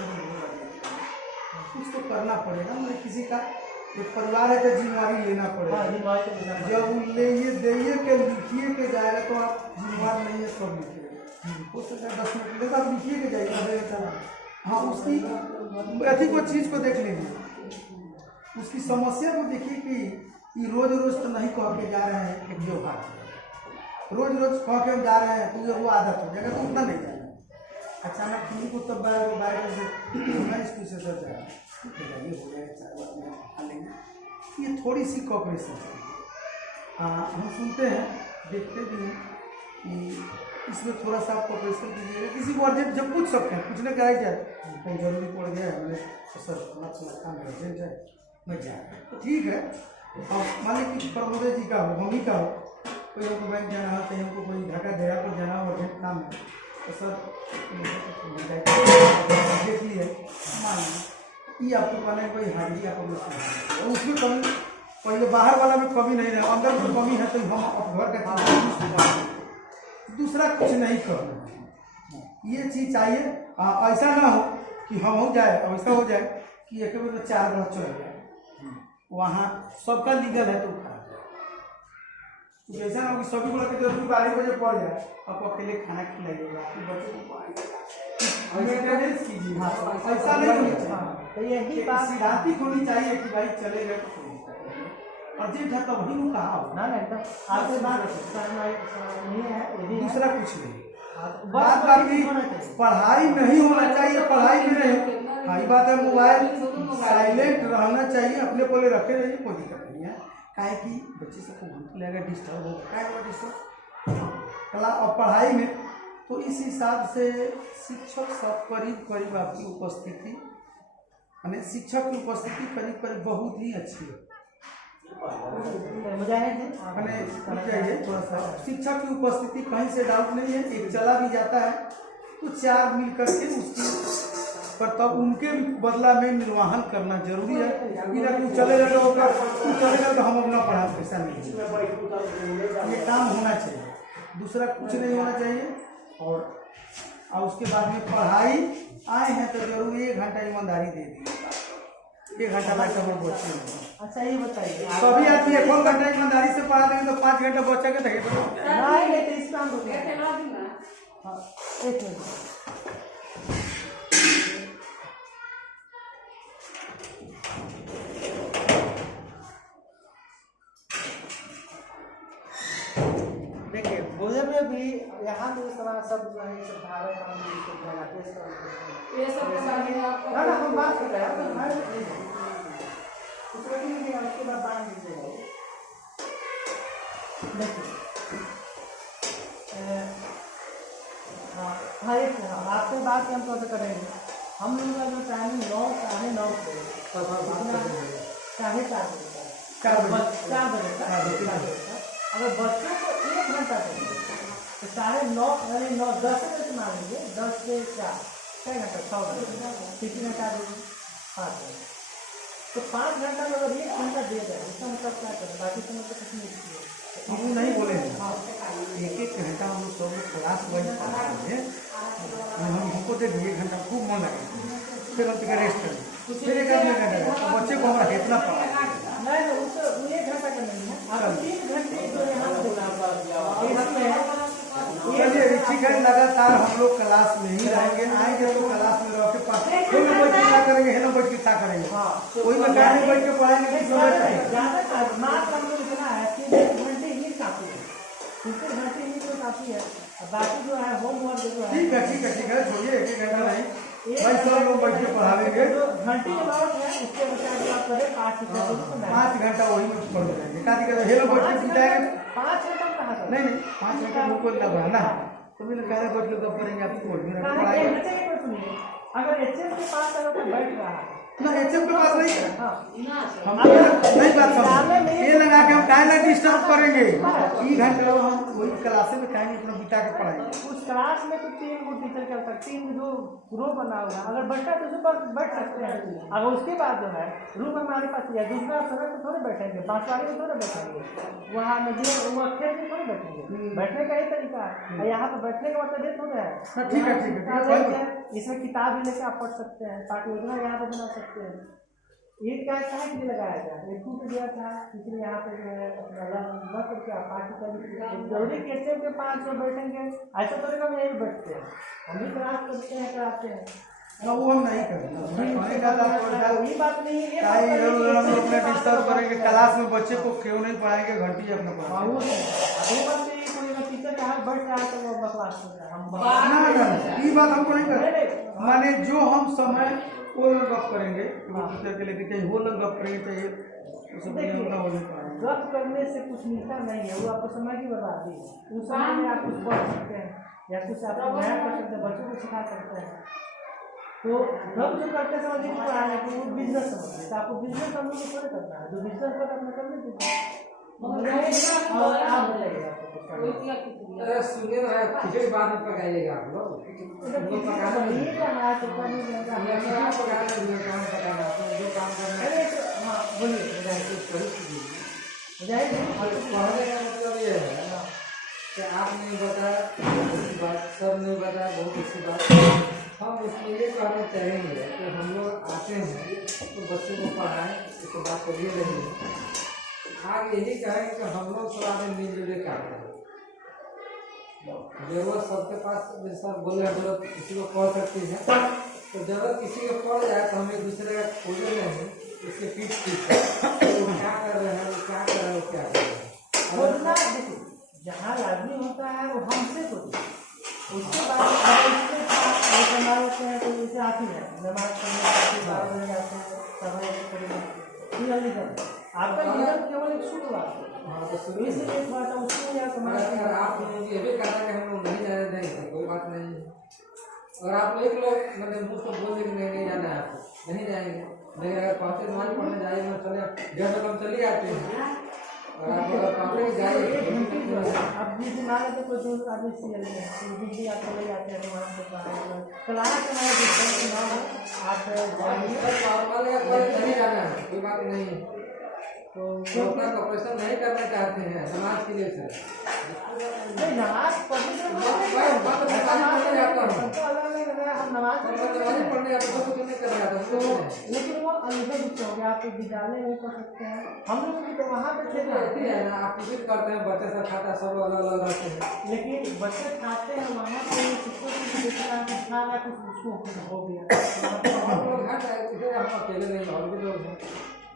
कुछ तो करना पड़ेगा। मतलब किसी का एक परिवार है तो जिम्मेवारी लेना हाँ पड़ेगा। जिम्मेवारी तो लेना पड़ेगा। जब वो दे के लिखिए के जाएगा तो आप जिम्मेवार नहीं है, सब लिखिएगा। हो सकता है 10 मिनट लेगा, आप लिखिए के जाइएगा। हाँ, उसकी अथी को चीज़ को देख लीजिए, उसकी समस्या को देखिए कि ये रोज रोज तो नहीं कह के जा रहे हैं एक व्यवहार, रोज रोज कह के हम जा रहे हैं तो वो आदत हो जाएगा, तो उतना नहीं जाएगा। अचानक किसी को तब बारह से स्कूल से सर जाएगा, ये हो जाएगा 4 बार में खा लेंगे। ये थोड़ी सी कॉपरेशन चाहिए। हम सुनते हैं, देखते भी हैं कि इसमें थोड़ा सा आप कॉपरेशन कीजिएगा। किसी को अर्जेंट जब पूछ सकते हैं, पूछने का है क्या, कहीं जरूरी पड़ गया है, मैंने तो सर थोड़ा काम अर्जेंट है, मैं जा रहा तो ठीक है। अब मान लीजिए कि प्रमोदय जी का हो, मम्मी का हो, कोई हमको बैंक जाना हो, कहीं हमको कोई ढाका डेरा को जाना हो, अर्जेंट काम है, तो सर देख लिए मान ये आपको कहना है कोई हाजी आपको उसमें कमी, पहले बाहर वाला में कमी नहीं रहा, अंदर में कमी है तो हम घर का चीज़, दूसरा कुछ नहीं करना। ये चीज़ चाहिए। ऐसा ना हो कि हम हो जाए, ऐसा हो जाए कि एक में तो 4 बार चल जाए, वहाँ सबका लीगल है तो खराब है। ऐसा ना हो कि सभी को लगता है 12 बजे पड़ जाए, आपको अकेले खाना खिलाइएगा, बच्चों को मेंटेनेंस कीजिए। ऐसा नहीं होना चाहिए। तो यही बात सिद्धांतिक होनी चाहिए कि भाई चले गए तो अर्जेंट है तो वही लोग कहा हो ना एकदम आपके बात नहीं है, यही दूसरा कुछ नहीं। बात बाकी पढ़ाई नहीं होना चाहिए, पढ़ाई में नहीं। हाई बात है, मोबाइल साइलेंट रहना चाहिए, अपने को रखे रहिए, कोई दिक्कत नहीं है। काहे कि बच्चे सबको भूख लगेगा, डिस्टर्ब होगा, क्या होगा डिस्टर्ब कला और पढ़ाई में। तो इस हिसाब से शिक्षक सब करीब आपकी उपस्थिति, यानी शिक्षक की उपस्थिति करीब बहुत ही अच्छी है। चाहिए थोड़ा सा शिक्षक की उपस्थिति, कहीं से डाउट नहीं है। एक चला भी जाता है तो 4 मिल करके उसकी पर तब उनके भी बदला में निर्वाहन करना जरूरी है। कि चले चलेगा तो हम अपना पढ़ा पैसा नहीं, ये काम होना चाहिए, दूसरा कुछ नहीं होना चाहिए। और उसके बाद में पढ़ाई आए हैं तो जरूर 1 घंटा ईमानदारी दे दी, 1 घंटा बैठा हुआ बच्चे में। अच्छा ये बताइए, सभी आदमी 1 घंटा ईमानदारी से पढ़ा देंगे तो 5 घंटा बच्चा के देंगे नहीं तो इस काम को एक मिनट देखिए, भोजन में भी यहाँ भी इस तरह सब जो है सब भारत ये सब के बारे में आप ना हम बात कर रहे हैं उसके बाद बांध दीजिएगा। देखिए हाँ एक आपसे बात हम कैसे करेंगे, हम लोग का जो टाइमिंग 9 साढ़े 9 बजे साढ़े 4 बजे तक अगर बच्चों को 1 घंटा देंगे तो 9:30 यानी 10 बजे मान लीजिए, 10 से 4 6 घंटा 6 घंटा कितने घंटा देंगे 5 घंटा, तो 5 घंटा में अगर 1 घंटा दे जाए इसका मतलब क्या करें, बाकी समय तो कुछ नहीं नहीं बोले। हाँ 1 घंटा हम लोग सब क्लास वाइज पढ़ाएंगे, हमको दे 1 घंटा खूब मन लगे, फिर हम रेस्ट करें, फिर 1 घंटा तो बच्चे को हमारा कितना पढ़ाएंगे। नहीं उसको 1 घंटा का नहीं है, आप 3 घंटे जो यहाँ चलिए ठीक है, लगातार हम लोग क्लास में ही रहेंगे, आएंगे तो क्लास में रह के बैठ के क्या करेंगे, है ना, बैठ के क्या करेंगे, वही में गाड़ी बैठ के पढ़ाएंगे। ज़्यादा मार्क्स हम लोग इतना है कि 1 घंटे ही काफ़ी है, 3 घंटे ही तो काफ़ी है, बाकी जो है होमवर्क जो है ठीक है छोड़िए, 1 घंटा नहीं भाई, सब लोग बैठ के पढ़ावेंगे। घंटे के बाद है उसके बचाए आप करें 5 घंटा वही में पढ़ जाएंगे, का दिक्कत है, हेलो बैठ के बिताएंगे 5 घंटा कहाँ कर नहीं 5 घंटा मुझको लग रहा ना, तो मैंने कह रहा बैठ के कब करेंगे, आपको पढ़ाई अगर HM के पास अगर कोई बैठ रहा है ना, HM के पास नहीं है, हाँ हम नहीं बात समझ ये लगा के हम काहे ना डिस्टर्ब करेंगे, 3 घंटे हम वही क्लासे में काहे अपना बिता के पढ़ाएंगे। उस क्लास में तो 3 गो टीचर चल सकते, 3 जो ग्रुप बना हुआ है, अगर बैठा तो उस पर बैठ सकते हैं, अगर उसके बाद जो है रूम हमारे पास है, दूसरा समय तो थोड़े बैठेंगे, 5 वाले में थोड़े बैठेंगे, वहाँ नदी वो अक्षर में थोड़े बैठेंगे, बैठने का ही तरीका है, यहाँ पर बैठने का मतलब ये थोड़ा है। ठीक है इसमें किताब भी लेके आप पढ़ सकते हैं, पाठ्य योजना यहाँ पे बना सकते हैं, ईट का काहे के लिए लगाया था? ये टूट गया था, इसलिए यहाँ पे जो है अपना लग करके आप पार्टी कर जरूरी कैसे के 500 बैठेंगे, ऐसा तो नहीं हम यही बैठते हैं, हम भी क्लास करते हैं कराते हैं। ना वो हम नहीं करेंगे, वही बात नहीं है, हम लोग अपना डिस्टर्ब करेंगे। क्लास में बच्चे को क्यों नहीं पढ़ाएंगे, घंटी अपना पढ़ाएंगे। अभी बात नहीं, कोई टीचर के हाथ बैठ रहा है तो वो बकवास कर रहा है, हम ना ये बात हमको नहीं करना, माने जो हम समय वो लोग गप करेंगे, टीचर के लेके चाहिए वो लोग गप करेंगे, चाहिए गप करने से कुछ मिलता नहीं है, वो आपको समय की बर्बादी है। उस समय में आप कुछ पढ़ सकते हैं या कुछ आप नया कर सकते हैं, बच्चों को सिखा सकते हैं। तो गप जो करते समय नहीं पढ़ाने को वो बिजनेस समझते हैं, तो आपको बिजनेस हम लोग को थोड़े करना है, जो बिजनेस पर अपना करने दीजिए। और आप बताइएगा कोई सुनिए ना, खिचड़ी बाद में पकाइएगा आप लोग। तो पकाना नहीं है, हमारा तो नहीं जाएगा, पकाना काम पकाना जो काम करना है। अरे हाँ बोलिए कहने का मतलब ये है कि आप नहीं बताया अच्छी बात, सब नहीं बताया बहुत अच्छी बात। हम उसमें ये कहना चाहेंगे कि हम लोग आते हैं तो बच्चों को पढ़ाएं, इसको बात करिए नहीं। आगे यही कहें कि हम लोग थोड़ा मिलजुल के काम करें। जरूरत सबके पास जैसा बोले जरूरत किसी को पढ़ सकती है, तो जरूरत किसी को पड़ जाए तो हम एक दूसरे का खोजे नहीं, इसके पीठ वो क्या कर रहे हैं, वो क्या कर रहे हैं, वो क्या कर रहे हैं। बोलना देखो, जहाँ लाजमी होता है वो हमसे सोचिए, उसके बाद अगर इसके साथ वो कमा लेते हैं तो उसे आती है नमाज पढ़ने 12 बजे जाते हैं, समय करेंगे आपका जीवन केवल एक शुभ बात है। हाँ तो तो इसलिए थोड़ा सा उसमें या समाज अगर आप लोग ये भी कहना कि हम लोग नहीं जाने देंगे, कोई बात नहीं है। और आप एक लोग मतलब मुझ को बोल देंगे नहीं जाना है, आपको नहीं जाएंगे, लेकिन अगर पाँच नमाज पढ़ने जाएंगे चले 1.5 हम चले आते हैं, और आप अगर पापड़े जाइए अब जिस मान लेते कोई दोस्त आदमी सीरियल में तो बिजली आप चले जाते हैं वहाँ से क्लास हमारे आप जाइए नहीं जाना है, कोई बात नहीं है। तो अपना ऑपरेशन नहीं करना चाहते हैं समाज के लिए सर, नहीं नमाज पढ़ने हम नमाज पढ़ने जाते तो कुछ नहीं कर रहा था, लेकिन वो अलग हो गया, आप विद्यालय में पढ़ सकते हैं, हम लोग भी तो वहाँ पे थे है ना। आप टिफिन करते हैं, बच्चे सब खाता, सब लोग अलग अलग रहते हैं, लेकिन बच्चे खाते हैं वहाँ पे शिक्षक खाना कुछ उसको हो गया और लोग घर जाए, हम अकेले नहीं और भी लोग हैं।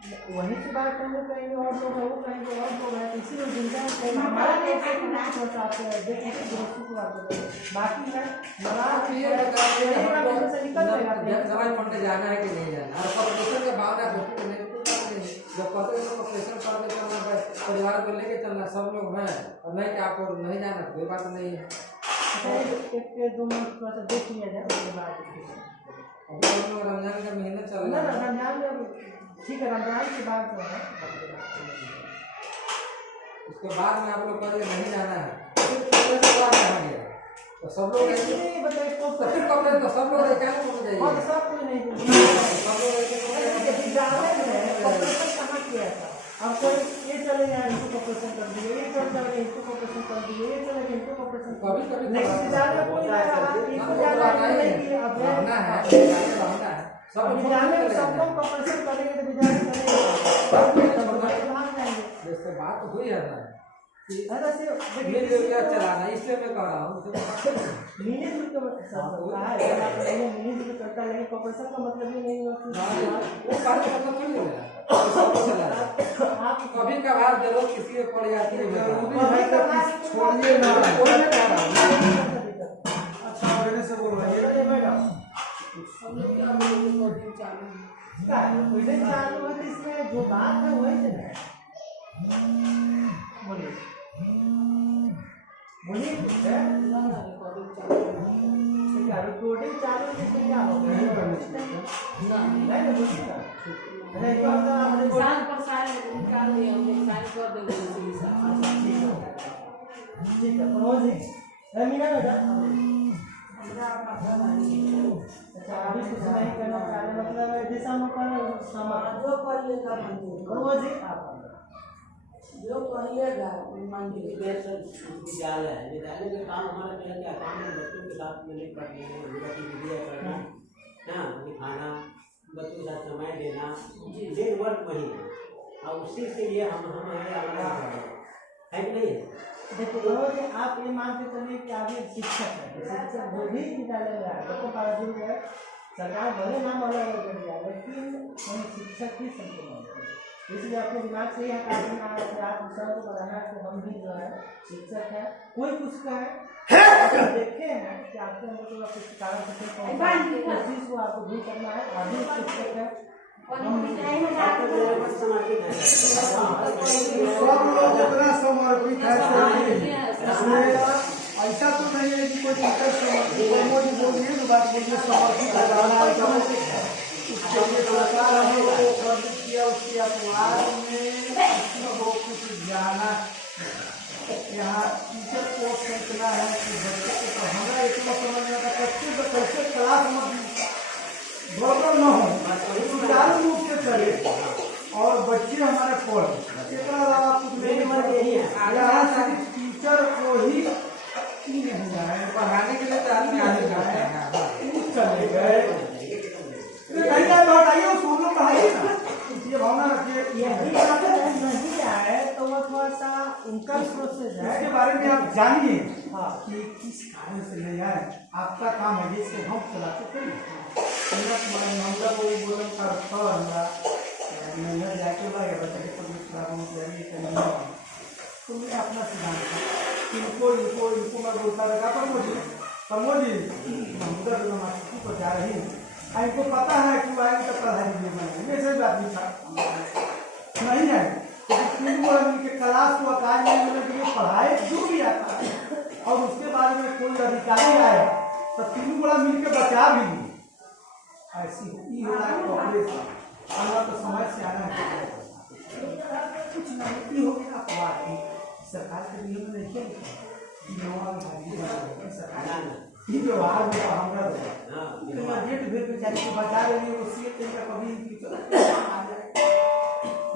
वहीं से बात करने कहेंगे और लोग है वो कहेंगे और लोग है, इसीलिए जिनका हमारा कैसे चाहते हैं देखिए दोस्तों की बात करें, बाकी है नमाज पढ़ने जाना है कि नहीं जाना, और ऑपरेशन का भावना जब कहते हैं ऑपरेशन करके चलना, परिवार को लेके चलना, सब लोग हैं, और नहीं कि आपको नहीं जाना, कोई बात नहीं है। एक 2 मिनट थोड़ा सा देख लिया जाए उसके बाद अभी हम लोग रमजान का महीना चल रहा है, रमजान में ठीक है, रमजान के बाद जो है उसके बाद में आप लोग कहेंगे नहीं जाना है, फिर कहा गया तो सब लोग इसलिए बताइए तो फिर कपड़े तो सब लोग क्या जाइए, और सब कोई नहीं सब लोग विद्यालय में ऑपरेशन कहाँ किया था, अब कोई ये चले गए इनको ऑपरेशन कर दिए, ये चल जाए इनको ऑपरेशन कर दिए, ये चले गए इनको ऑपरेशन कर कभी कभी लेकिन विद्यालय कोई नहीं रहा, इनको ज्यादा नहीं किया, अब भावना है सब विद्यालय में सब लोग ऑपरेशन करेंगे तो विद्यालय करेंगे जैसे बात हुई है ना कि ऐसे मिलजुल कर चलाना, इसलिए मैं कह रहा हूँ मिलजुल करता है, लेकिन ऑपरेशन का मतलब ये नहीं हुआ कि वो बात का मतलब थोड़ी है, आप कभी कभार जरूरत किसी को पड़ जाती है, छोड़िए ना, अच्छा मेरे से बोल रहे हैं चालू है, इसमें जो बात है वही से बोलिए बोलिए रिकॉर्डिंग चालू है, इसमें क्या होगा नहीं बोलिएगा, ठीक है मीना बेटा अच्छा अभी कुछ नहीं करना चाह रहे, मतलब जैसा हम जो करिएगा रोज ही आप जो कहिएगा विद्यालय है, विद्यालय के काम हमारा क्या काम है, बच्चों के साथ मिलकर गतिविधियाँ करना, हाँ खाना बच्चों के साथ समय देना दिन वर्क वही है और उसी के लिए हम हमारे आगे है कि नहीं? देखो कि आप ये मान के चलिए कि आगे शिक्षक है, शिक्षक जो भी विद्यालय में आए तो बावजूद है सरकार भले नाम अलग कर दिया लेकिन हम शिक्षक ही सबको मानते हैं। इसलिए अपने दिमाग से यह काटना है कि आप सर को बताना कि हम भी जो है शिक्षक है। कोई कुछ का है देखे हैं कि आपके अंदर तो कुछ कारण से उस चीज़ को आपको दूर करना है, अभी शिक्षक है सब लोग इतना समर्पित है इसमें ऐसा तो नहीं है कि कोई मोदी बोलिए तो बात बोलिए समर्पित सरकार किया उसके अपवाद में किसी को कुछ जाना यहाँ टीचर को सोचना है कि बच्चे को पढ़ाना इतना समझ में आता बच्चे को कैसे क्लास में गड़बड़ न हो सुचारू रूप से चले और बच्चे हमारे पढ़ इतना ज़्यादा कुछ नहीं मत यही है यहाँ सिर्फ टीचर को ही नहीं जाए पढ़ाने के लिए तो आदमी आगे जाते हैं चले गए कहीं का लौट आइए उस लोग पढ़ाइए ना ये भावना रखिए यही अगर नहीं आए तो वो थोड़ा सा उनका प्रोसेस है इसके बारे में आप जानिए हाँ कि किस कारण से नहीं आए आपका काम है जिससे हम चलाते थे हमला कोई बोलम का हमरा मैंने जाके लगे बच्चे के पब्लिक खराब हो गया तो मैं अपना सिद्धांत इनको मैं बोलता रखा प्रमोद जी हम उधर मास्टर को जा रही हूँ इनको पता है कि आएंगे तो पढ़ाई नहीं ये सही बात नहीं था नहीं है लेकिन के क्लास को आकार में पढ़ाए जो भी आता है और उसके बारे में कोई अधिकारी आए तो तीनों बड़ा मिलकर बचा भी नहीं ऐसी होता है आना तो समझ से आना है कुछ नहीं हो गया अपवाद सरकार के नियम में देखिए सरकार ये व्यवहार में हमारा डेट भेज बेचारे को बचा रही उससे कभी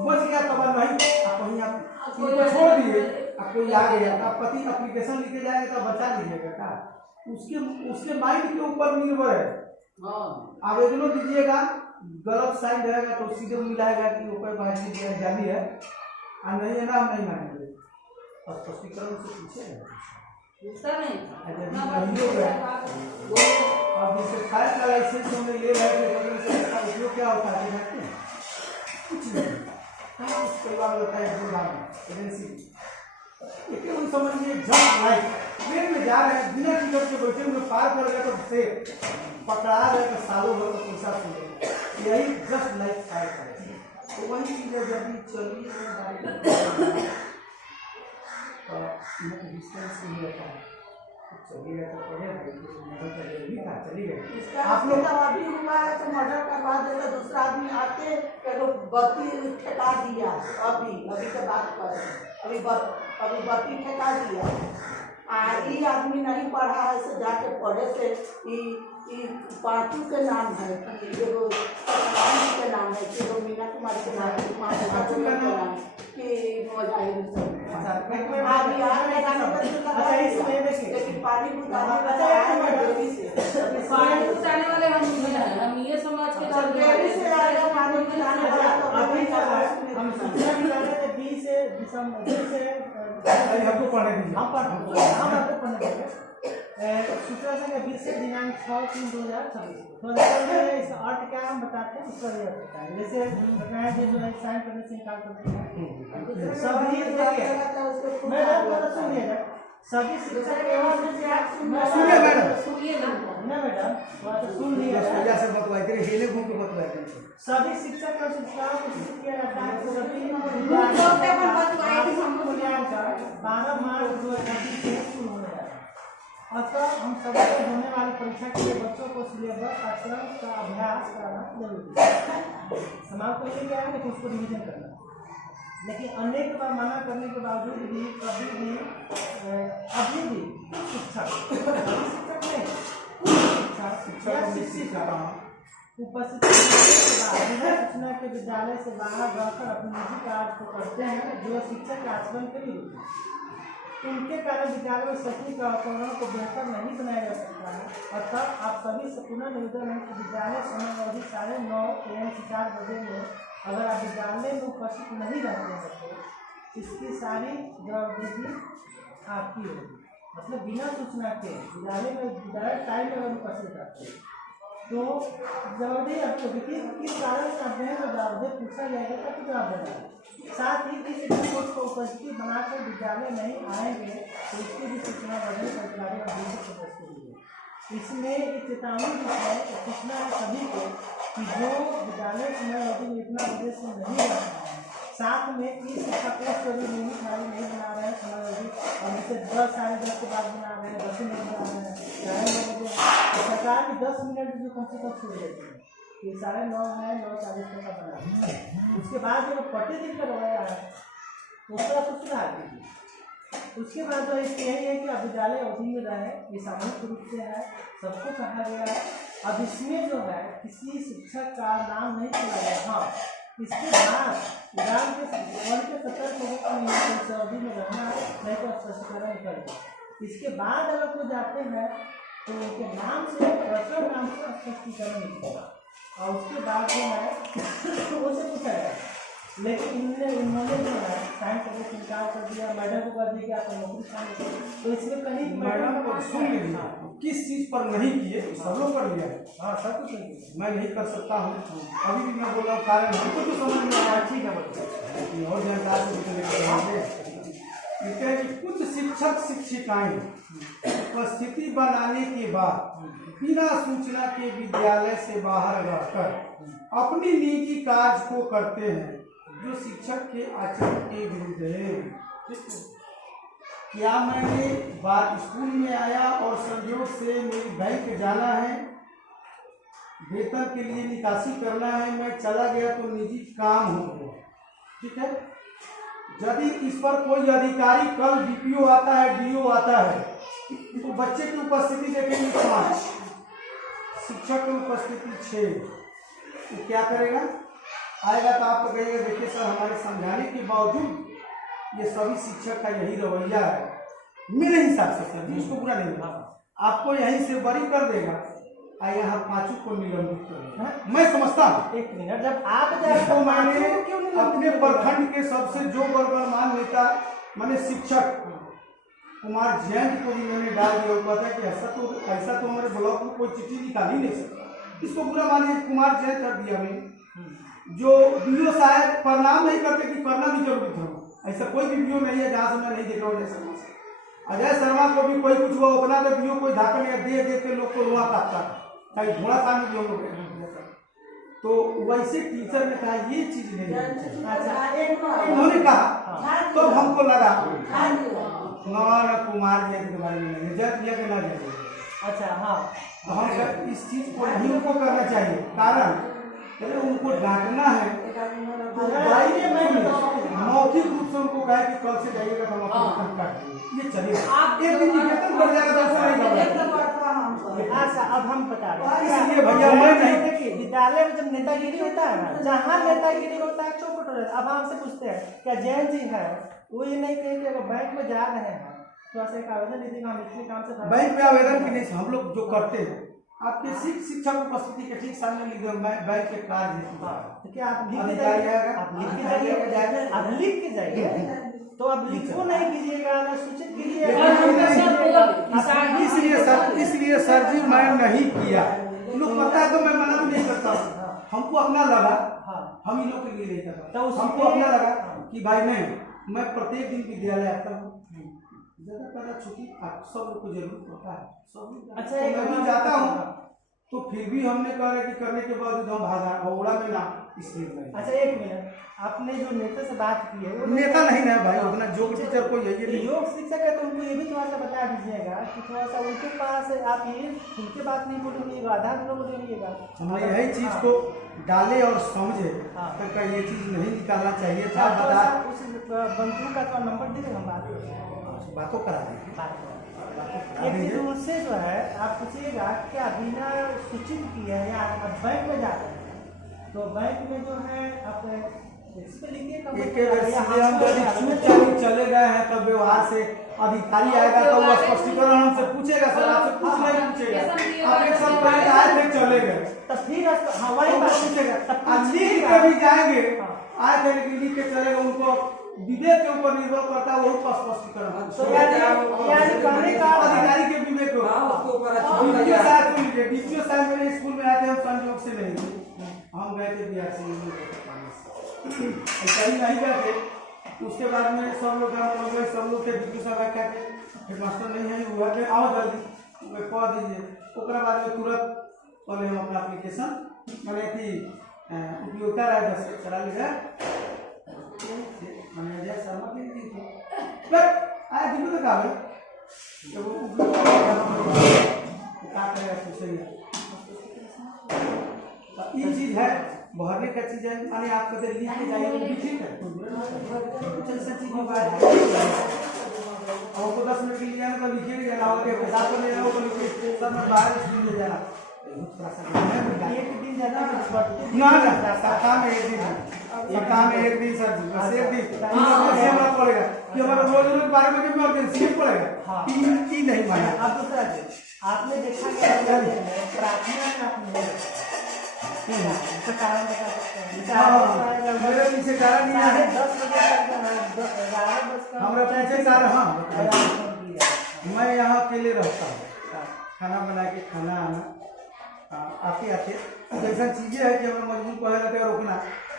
बच गया तब नहीं आप वहीं आप छोड़ दिए आप कोई आ गया आप पति एप्लीकेशन लिखे जाएंगे तो बचा लीजिएगा क्या उसके माइंड के ऊपर निर्भर है आवेदनों दीजिएगा गलत साइन रहेगा तो सीधे मिलाएगा कि ऊपर बाहर जाली है और नहीं है ना हम नहीं मानेंगे और स्पष्टीकरण से पूछेगा अब जैसे फायर का लाइसेंस हमने ले रहे थे उपयोग क्या होता है कुछ नहीं परिवार होता है एजेंसी लेकिन समझिए जब लाइट ट्रेन में जा रहे हैं बिना टिकट के बैठे हुए पार कर गए तो से पकड़ा गए तो सालों भर का पैसा सुन यही जस्ट लाइक फायर करें तो वही चीज़ है जब चलिए डिस्टेंस नहीं रहता है चलिएगा तो पड़ेगा चलिए आप लोग अभी हुआ है तो मर्डर करवा देगा दूसरा आदमी आके बत्ती ठेका दिया अभी के बात कर अभी बत्ती ठेका दिया ये आदमी नहीं पढ़ा है से जाके पढ़े से पार्टी के नाम है एगो के नाम है कि मीना कुमारी के नाम कि लेकिन पानी बुझाने वाले हम ये समाज के हम सूचना भी डाले थे 20 से दिसंबर से हमको पढ़ने दीजिए हम आपको पढ़ने देंगे सूचना संख्या 20 से दिनांक 6/3/2026 में इस अर्थ क्या हम बताते हैं उसका भी बताएं जैसे बताया कि जो साइन करने से इनकार करते हैं सभी मैडम सुनिएगा सभी शिक्षक एवं सुनिए मैडम सुनिए ना मैडम थोड़ा सा सुन लीजिए से बतवाए थे हेले घूम के बतवाए थे सभी शिक्षक और शिक्षाओं को सूचित किया जाता है कि सभी मूल्यांकन 12 मार्च 2025 से शुरू होने जा रहा है। अतः हम सभी को होने वाली परीक्षा के लिए बच्चों को सिलेबस पाठ्यक्रम का अभ्यास कराना जरूरी है। समाप्त तो ये है कि उसको रिविजन करना लेकिन अनेक बार मना करने के बावजूद भी कभी भी अभी भी शिक्षक उपस्थित सूचना के विद्यालय से बाहर रहकर अपने निजी कार्य को करते हैं जो शिक्षक के आचरण के लिए उनके कारण विद्यालय में शैक्षणिक वातावरण को बेहतर नहीं बनाया जा सकता है। अतः आप सभी से पुनः निवेदन है कि विद्यालय समय अवधि 9:30 AM से 4 बजे में अगर आप विद्यालय में उपस्थित नहीं रहते हैं तो इसकी सारी जवाबदेही आपकी होगी। मतलब बिना सूचना के विद्यालय में विद्यालय टाइम में अगर उपस्थित रहते हैं तो जवाबदेही आपको किस कारण से आप जवाबदेही पूछा जाएगा तब जवाब देना है। साथ ही किसी रिपोर्ट को उपस्थिति बनाकर विद्यालय नहीं आएंगे तो इसकी भी सूचना बढ़ने अधिकारी और सदस्य होगी। इसमें एक चेतावनी भी है, सूचना है सभी को कि जो विद्यालय समय अवधि में इतना बजे से नहीं रहता है, साथ में इस शिक्षा कोर्स को भी नियमित नहीं बना रहे हैं समय अवधि, और जैसे 10 साढ़े 10 के बाद बना रहे हैं, 10 नहीं बना रहे हैं, 9:30 बजे सरकार भी 10 मिनट जो कम से कम छूट देती है कि 9:30 है 9:40 का बना है। उसके बाद जब प्रतिदिन का रवैया है तो उसका कुछ सुधार कीजिए। उसके बाद तो यही है कि आप विद्यालय अवधि में रहे, ये सामूहिक रूप से है, सबको कहा गया है। अब इसमें जो है किसी शिक्षक का नाम नहीं चला गया। हाँ, इसके बाद विधान के 70 लोगों को अवधि में रहना है, नहीं तो स्पष्टीकरण कर दे। इसके बाद अगर कोई जाते हैं तो उनके नाम से पर्सनल नाम से स्पष्टीकरण निकलेगा और उसके बाद जो है तो उसे पूछा जाएगा। लेकिन इन्होंने जो है साइंस का इनकार कर दिया, मैडम को कर दिया तो नौकरी खाने, तो इसमें कहीं मैडम को सुन लीजिए किस चीज़ पर नहीं किए सब लोग कर लिया है। हाँ, सब कुछ नहीं, मैं नहीं कर सकता हूँ, अभी भी मैं बोल रहा हूँ कारण हमको तो समझ में आया। ठीक है बोलिए। और जानकारी कहते हैं कि कुछ शिक्षक शिक्षिकाएं उपस्थिति बनाने के बाद बिना सूचना के विद्यालय से बाहर रहकर अपनी निजी कार्य को करते हैं जो शिक्षक के आचरण के विरुद्ध है। क्या मैंने बात स्कूल में आया और संयोग से मेरी बैंक जाना है, वेतन के लिए निकासी करना है, मैं चला गया तो निजी काम हो गया, ठीक है। यदि इस पर कोई अधिकारी कल डीपीओ आता है, डीओ आता है तो बच्चे की उपस्थिति देखेंगे 5, शिक्षक की उपस्थिति 6, तो क्या करेगा? आएगा तो आप कहिएगा देखिए सर हमारे समझाने के बावजूद ये सभी शिक्षक का यही रवैया है। मेरे हिसाब से सर जी, इसको बुरा नहीं होगा, आपको यहीं से बरी कर देगा और यहाँ 5 को निलंबित करेगा। मैं समझता हूँ। एक मिनट, जब आप तो मैंने अपने प्रखंड के सबसे जो गणमान्य नेता मैंने शिक्षक कुमार जैन को भी मैंने डाल दिया, कहता है कि ऐसा तो हमारे ब्लॉक में कोई चिट्ठी निकाल ही नहीं सकता, इसको बुरा मानिए। कुमार जैन कर दिया मैंने, जो बीओ साहब प्रणाम नहीं करते कि करना भी जरूरी था, ऐसा कोई भी बीओ नहीं है जहाँ से मैं नहीं देखा हूँ। अजय शर्मा को भी कोई कुछ हुआ उतना तो बीओ कोई धाका नहीं दे के लोग को रुआ काटता, कहीं घोड़ा खाने भी हम लोग। तो वैसे टीचर ने कहा ये चीज नहीं है, उन्होंने कहा तो हमको लगा ना कुमार जैन के बारे में नहीं जब दिया के ना जाए। अच्छा हाँ, तो हम इस चीज को नहीं उनको करना चाहिए, कारण अरे उनको डांटना है तो मौखिक रूप से उनको कहे कि कल से जाइएगा तो हम आपको काट देंगे, ये चलेगा। एक दिन वेतन बढ़ जाएगा तो अच्छा अब हम बता रहे हैं, इसलिए भैया मैं नहीं देखिए विद्यालय में जब नेतागिरी होता है ना, जहाँ नेतागिरी होता है चौपट हो जाता है। अब आपसे पूछते हैं क्या जैन जी है, वो ये नहीं कहेंगे अगर बैंक में जा रहे हैं तो ऐसे एक आवेदन दीजिएगा, हम इतने काम से बैंक में आवेदन की नहीं, हम लोग जो करते हैं आपके शिक्षक उपस्थिति के ठीक सामने लिख दो बैंक के कार्य तो क्या आप लिख के जाइए, आप लिख के जाइए, आप लिख के जाइए, तो आप लिखो नहीं कीजिएगा ना सूचित कीजिएगा। इसलिए सर जी मैं नहीं किया, लोग पता है तो मैं मना भी नहीं करता, हमको अपना लगा, हम इन लोग के लिए नहीं करता, हमको अपना लगा कि भाई मैं प्रत्येक दिन विद्यालय आता हूँ, ज़्यादा छुट्टी सब लोग को जरूरत होता है, सब। अच्छा मैं भी जाता हूँ तो फिर भी हमने कहा कि करने के बाद हम भागा भोगड़ा में ना, इसलिए नहीं। अच्छा एक मिनट, आपने जो नेता से बात की है वो नेता नहीं ना भाई, उतना योग टीचर को यही योग शिक्षक है, तो उनको ये भी थोड़ा सा बता दीजिएगा कि थोड़ा सा उनके पास आप ये उनके बात नहीं बोलिएगा, आधा न बोलिएगा। हमें यही चीज को डाले और समझे तो ये चीज नहीं निकालना चाहिए था। उस बंधु का तो नंबर दे देगा, हम बातों करा देंगे। एक चीज उनसे जो है आप पूछिएगा क्या बिना सूचित किए या आप बैंक में जा रहे हैं तो बैंक में जो है आप इस पे लिखिए चलेगा रहे हैं तब व्यवहार से अधिकारी आएगा तो वो स्पष्टीकरण हमसे पूछेगा, सर आपसे कुछ नहीं पूछेगा, आप एक साल पहले आए थे चले गए, तो फिर हाँ वही बात पूछेगा। तब आज लिख के भी जाएंगे, आए थे लेकिन लिख के चलेगा, उनको विवेक के ऊपर निर्भर करता है, वही स्पष्टीकरण। तो यानी कहने का अधिकारी के विवेक के ऊपर। डीपीओ साहब मेरे स्कूल में आते हैं, संयोग से नहीं, हम गए थे बिहार से, नहीं गए थे। उसके बाद में सब लोग सब लोग थे, डीपीओ साहब क्या थे, हेडमास्टर नहीं है, हुआ थे आओ जल्दी कह दीजिए। उसके बाद में तुरंत पहले हम अपना एप्लीकेशन मैंने थी उपयोगिता राय दस करा लिया, मैंने जय शर्मा के दी थी आया दिन तक आ गए ये चीज है भरने का चीज है, माने आप कदर लिख के जाइए वो भी ठीक है, चल चीज होगा आपको 10 मिनट के लिए आना तो लिखिए जाना होगा, हिसाब कर लेना होगा, लिखिए सब में बाहर स्कूल ले जाना एक दिन ज्यादा ना सप्ताह में एक दिन, सप्ताह में एक दिन सर जी, बस एक दिन हमारा पड़ेगा कि हमारा रोज रोज 12 बजे में इमरजेंसी पड़ेगा, तीन नहीं माना। अब दूसरा आपने देखा कि प्रार्थना में आपने इसका कारण बता सकते हैं, मेरे पीछे कारण नहीं है, 10 बजे तक 11 बजे हमारा पीछे कारण। हाँ मैं यहाँ अकेले रहता हूँ, खाना बना के खाना आना आते आते जैसा चीज़ें है कि हमें मजबूर कर रहते हैं रोकना।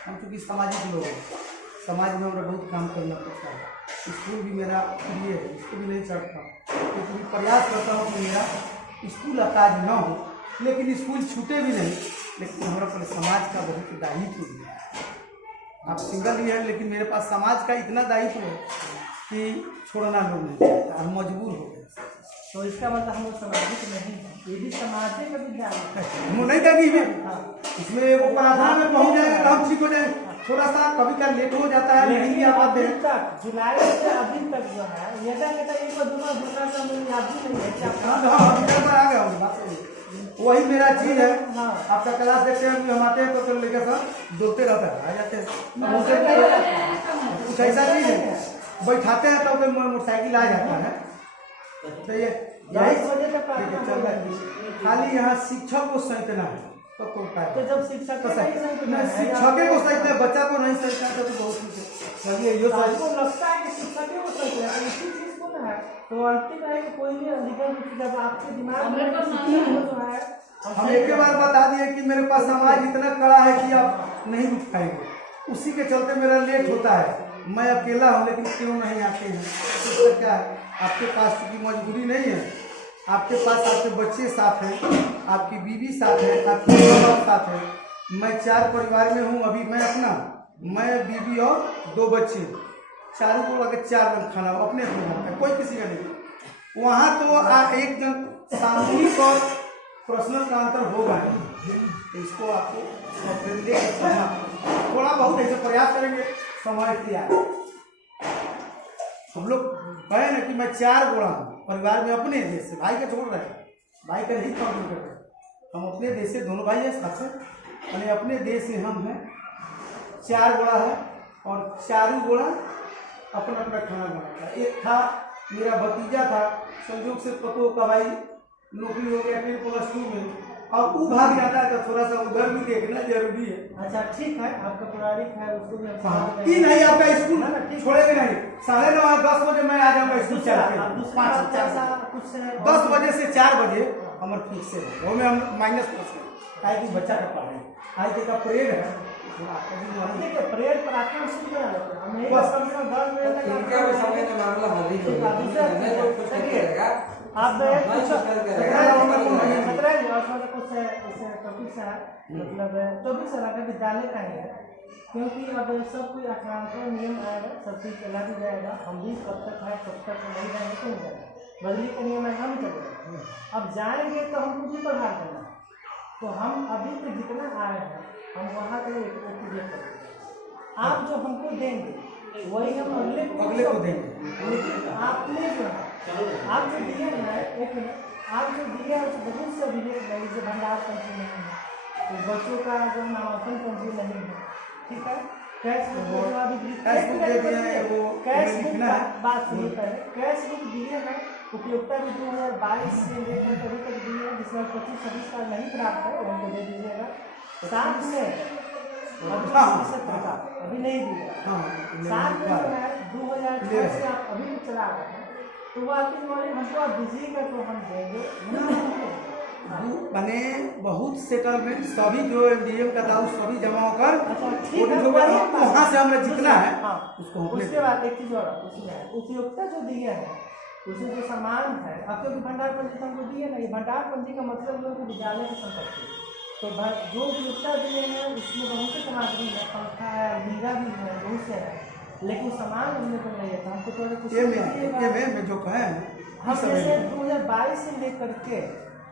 हम चूँकि सामाजिक लोग हैं, समाज में हमें बहुत काम करना पड़ता है, स्कूल भी मेरा प्रिय है, इसको भी नहीं चढ़ता, लेकिन प्रयास करता हूँ कि मेरा स्कूल अकाज न हो, लेकिन स्कूल छूटे भी नहीं, लेकिन हमारा पर समाज का बहुत दायित्व है। आप सिंगल ही है लेकिन मेरे पास समाज का इतना दायित्व है कि छोड़ना लोग नहीं चाहता, हम मजबूर हो गए। तो इसका मतलब हम लोग सामाजिक नहीं है, ये भी समाज का विद्यालय है, वो नहीं कहेगी इसमें वो प्रार्थना में पहुंच जाएगा तो हम ठीक हो जाएंगे, थोड़ा सा कभी का लेट हो जाता है, नहीं आ पाते अभी तक जुलाई से अभी तक जो है ये कहता है एक दूना दूसरा का मुझे याद भी नहीं है क्या। हाँ आ गया वही मेरा चीज है। आपका क्लास देखते हैं हम आते हैं तो लेकर सर दौड़ते रहता है, आ जाते हैं कुछ ऐसा चीज है, बैठाते हैं तब तो मोटरसाइकिल आ जाता है। तो ये इस वजह से चल रहा है, खाली यहाँ शिक्षक को सैंतना है तो जब शिक्षक शिक्षक को सैंतना बच्चा को नहीं सैंतना तो बहुत कुछ चलिए ये आपको लगता है कि शिक्षक को सैंतना है, इसी चीज को ना है तो अंतिम है कि कोई भी अधिकार जब आपके दिमाग में जो है हम एक बार बता दिए कि मेरे पास समाज इतना कड़ा है कि आप नहीं रुक पाएंगे, उसी के चलते मेरा लेट होता है। मैं अकेला हूँ लेकिन क्यों नहीं आते हैं, तो क्या है आपके पास की मजबूरी नहीं है, आपके पास आपके बच्चे साथ हैं, आपकी बीवी साथ है, आपकी माँ साथ है। मैं 4 परिवार में हूँ अभी, मैं अपना मैं बीवी और 2 बच्चे, चारों को लगे 4 जन खाना अपने अपने घर का, कोई किसी का नहीं। वहाँ तो एक जन सामूहिक और पर्सनल का अंतर होगा, तो इसको आपको थोड़ा बहुत ऐसे प्रयास करेंगे समय तैयार। हम लोग कहे ना कि मैं 4 गोड़ा हूँ परिवार में, अपने देश से भाई का छोड़ रहे हैं, भाई का नहीं काम कर रहे, हम अपने देश से दोनों भाई हैं साथ में, यानी अपने देश से हम हैं 4 गोड़ा है और 4 गोड़ा अपना अपना खाना बनाता है। एक था मेरा भतीजा था, संयोग से पतो का भाई नौकरी हो गया 10+2 में, अब वो भाग जाता है तो थोड़ा सा उधर भी देखना जरूरी है। अच्छा ठीक है, आपका प्रारिक है उसको भी कि नहीं आपका स्कूल छोड़ेंगे नहीं, 9:30 10 बजे मैं आ जाऊँगा स्कूल चला के, 10 बजे से 4 बजे हमारे फिक्स है, वो में हम माइनस ताकि बच्चा का पढ़ाई आज तक का परेड है, परेड पर आकर शुरू करा लेते हैं, हम बस कम से कम 10 मिनट तक आप कुछ ऐसे टॉपिक से है, मतलब टॉपिक से लगा विद्यालय का ही है, क्योंकि अब सब कोई आकांक्षा नियम आएगा, सब चीज चला भी जाएगा, हम भी कब तक है कब तक नहीं जाएंगे तो नहीं जाएगा, बदली का नियम है हम चलेगा। अब जाएंगे तो हम खुद ही प्रधान करना, तो हम अभी तो जितना आए हैं हम वहाँ के एप्लीकेट करेंगे, आप जो हमको देंगे वही हम अगले को देंगे। लेकिन आपने जो है आप जो दिए हैं, एक मिनट, आप जो दिए हैं उसको बहुत से दिए, जैसे भंडार पंची नहीं है, तो बच्चों का जो नामांकन पंची नहीं है, ठीक है, कैश बुक दे दिया है, वो कैश बुक बात सुनिए पहले। कैश बुक दिए हैं, उपयोगिता भी 2022 से लेकर अभी तक दिए हैं, जिसमें 25-26 का नहीं प्राप्त है, वो हमको दे दीजिएगा। साथ में अभी नहीं दिया, साथ में जो है 2006 से आप अभी भी चला रहे हैं, तो वो आपकी नॉलेज हमको आप दीजिएगा तो हम देंगे। मैंने बहुत सेटलमेंट सभी जो एमडीएम का था वो सभी जमा होकर ठीक है, वहाँ से हमें जितना है हाँ। उसको उसके बाद एक चीज और उसमें उपयोगिता जो दिए हैं उसमें जो सामान है, अब क्योंकि भंडार पंजी तो हमको दिए ना, ये भंडार पंजी का मतलब लोग विद्यालय की संपत्ति, तो जो उपयोगिता दिए हैं उसमें बहुत से सामग्री है, पंखा है, मीरा भी है, बहुत से है, लेकिन सामान हमने को नहीं है, तो हमको थोड़ा कुछ में जो कहे हम जैसे 2022 से लेकर के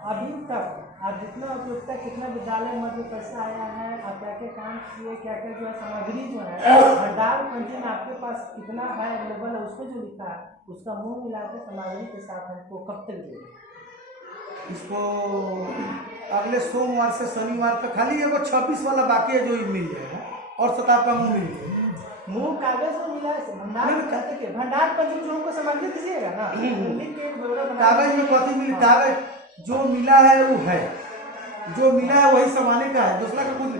अभी तक आप जितना उपयोगिता कितना विद्यालय में जो पैसा आया है, आप क्या क्या काम किए, क्या क्या जो है सामग्री जो है भंडार पंजी में आपके पास कितना है अवेलेबल है, उसमें जो लिखा है उसका मुंह मिला के सामग्री के साथ हमको कब तक देंगे? इसको अगले सोमवार से शनिवार तक खाली एगो 26 वाला बाकी है जो मिल जाएगा, और 7 का मुँह मिल जाएगा। मुंह कागज में मिला है भंडार पंजी जो हमको सामग्री दीजिएगा ना, लिख के एक ब्यौरा बना कागज में कथी मिली, कागज जो मिला है वो है, जो मिला है वही समाने का है, दूसरा का कुछ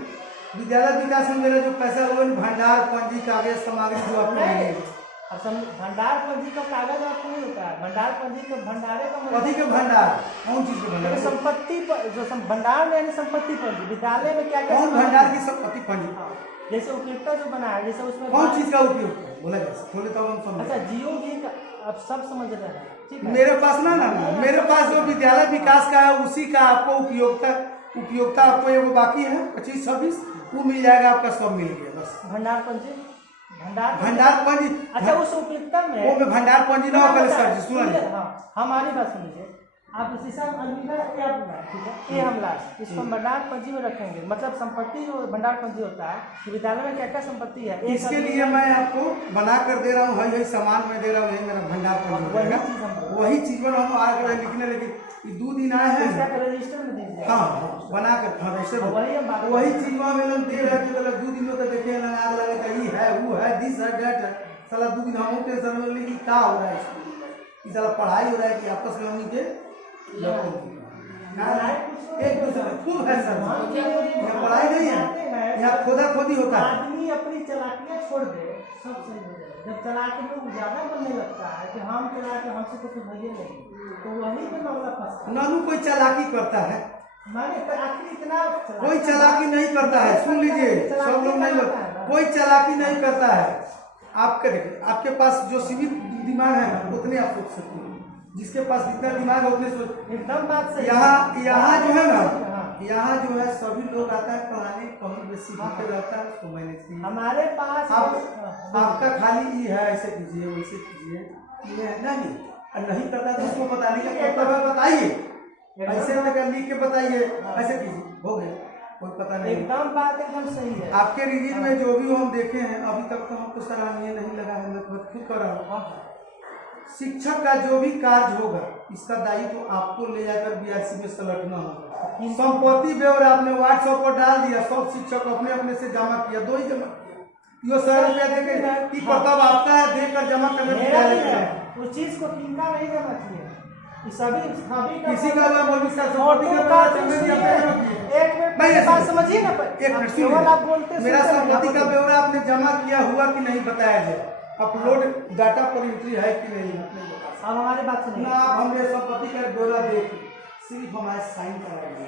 विद्यालय विकास में मेरा जो पैसा हुआ भंडार पंजी कागज सामग्री जो आपको भंडार पंजी का कागज आपको नहीं होता है, भंडार पंजी का भंडारे का कथी के भंडार, कौन चीज के भंडार, संपत्ति जो भंडार में यानी संपत्ति पंजी, विद्यालय में क्या क्या कौन भंडार की संपत्ति पंजी, जैसे उपयोगिता जो बना है, जैसे उसमें कौन चीज का उपयोग बोला जाए बोले तो हम समझ। अच्छा जियो भी अब सब समझ रहे हैं, ठीक है। मेरे पास ना मेरे पास जो विद्यालय विकास का है उसी का आपको उपयोगिता आपको एगो बाकी है 25-26 वो मिल जाएगा, आपका सब मिल गया बस। भंडार पंजी भंडार पंजी, अच्छा उस उपयोगिता में वो में भंडार पंजी ना होकर सर जी सुनिए, हाँ हमारी बात सुन लीजिए आप, शीशा अलमीरा ए अपना ठीक है, ए हमला इसको भंडार पंजी में रखेंगे, मतलब संपत्ति जो भंडार पंजी होता है कि विद्यालय में क्या क्या संपत्ति है, इसके लिए मैं आपको बना कर दे रहा हूँ, यही सामान मैं दे रहा हूँ, यही मेरा भंडार पंजी रहेगा, वही चीज में हम आ गए लिखने, लेकिन 2 दिन आए हैं रजिस्टर में दीजिए, हाँ बना कर, हाँ वैसे वही चीज में दे रहे थे, 2 दिन में देखे आग लगे कहीं है वो है दिस है डेट है, साला 2 दिन हम टेंशन में लेकिन क्या हो रहा है इसको, साला पढ़ाई हो रहा है कि आपस में हमनी के एक दूसरे खूब है सर, यहाँ पढ़ाई नहीं है, यहाँ खोदा खोदी होता है। आदमी अपनी चलाकियाँ छोड़ दे सब सही हो जाए, जब चलाकी लोग ज्यादा बनने लगता है कि हम चला के हमसे कुछ भैया नहीं, तो वही पे मामला फंसता है। नानू कोई चालाकी करता है, माने आखिर इतना कोई चालाकी नहीं करता है, सुन लीजिए सब लोग नहीं लोग, कोई चालाकी नहीं करता है। आपके देखिए आपके पास जो सीमित दिमाग है उतने आप सोच सकते हैं, जिसके पास जितना दिमाग है उतने सोच, एकदम बात सही। यहाँ जो है ना, यहाँ जो है सभी लोग आता है पढ़ाने, कहीं बेसी रहता है उसको मैनेज। हमारे पास आपका खाली ये है ऐसे कीजिए वैसे कीजिए, ये नहीं नहीं करता तो उसको बताने का कर्तव्य है, बताइए ऐसे लिख के बताइए ऐसे कीजिए, हो गया कोई पता नहीं। एकदम बात एकदम सही है। आपके रिव्यू में जो भी हम देखे हैं अभी तक तो हमको सराहनीय नहीं लगा है, मैं खुद कर रहा हूँ। शिक्षक का जो भी कार्य होगा इसका दायित्व तो आपको ले जाकर बीआरसी में सलटना होगा। संपत्ति ब्यौरा आपने व्हाट्सएप पर डाल दिया, सब शिक्षक अपने अपने से जमा किया, 2 ही जमा किया, यो 100 रुपया देकर कि कर्तव्य आपका है देकर जमा करने, उस चीज को किनका नहीं जमा किया, सभी किसी का मौलवी साहब समझिए ना, आप बोलते मेरा संपत्ति का ब्यौरा आपने जमा किया हुआ कि नहीं बताया जाए, अपलोड डाटा पर एंट्री है कि नहीं। अब हमारी बात सुनिए ना, आप हमने संपत्ति का ब्यौरा देख सिर्फ हमारे साइन कराएंगे,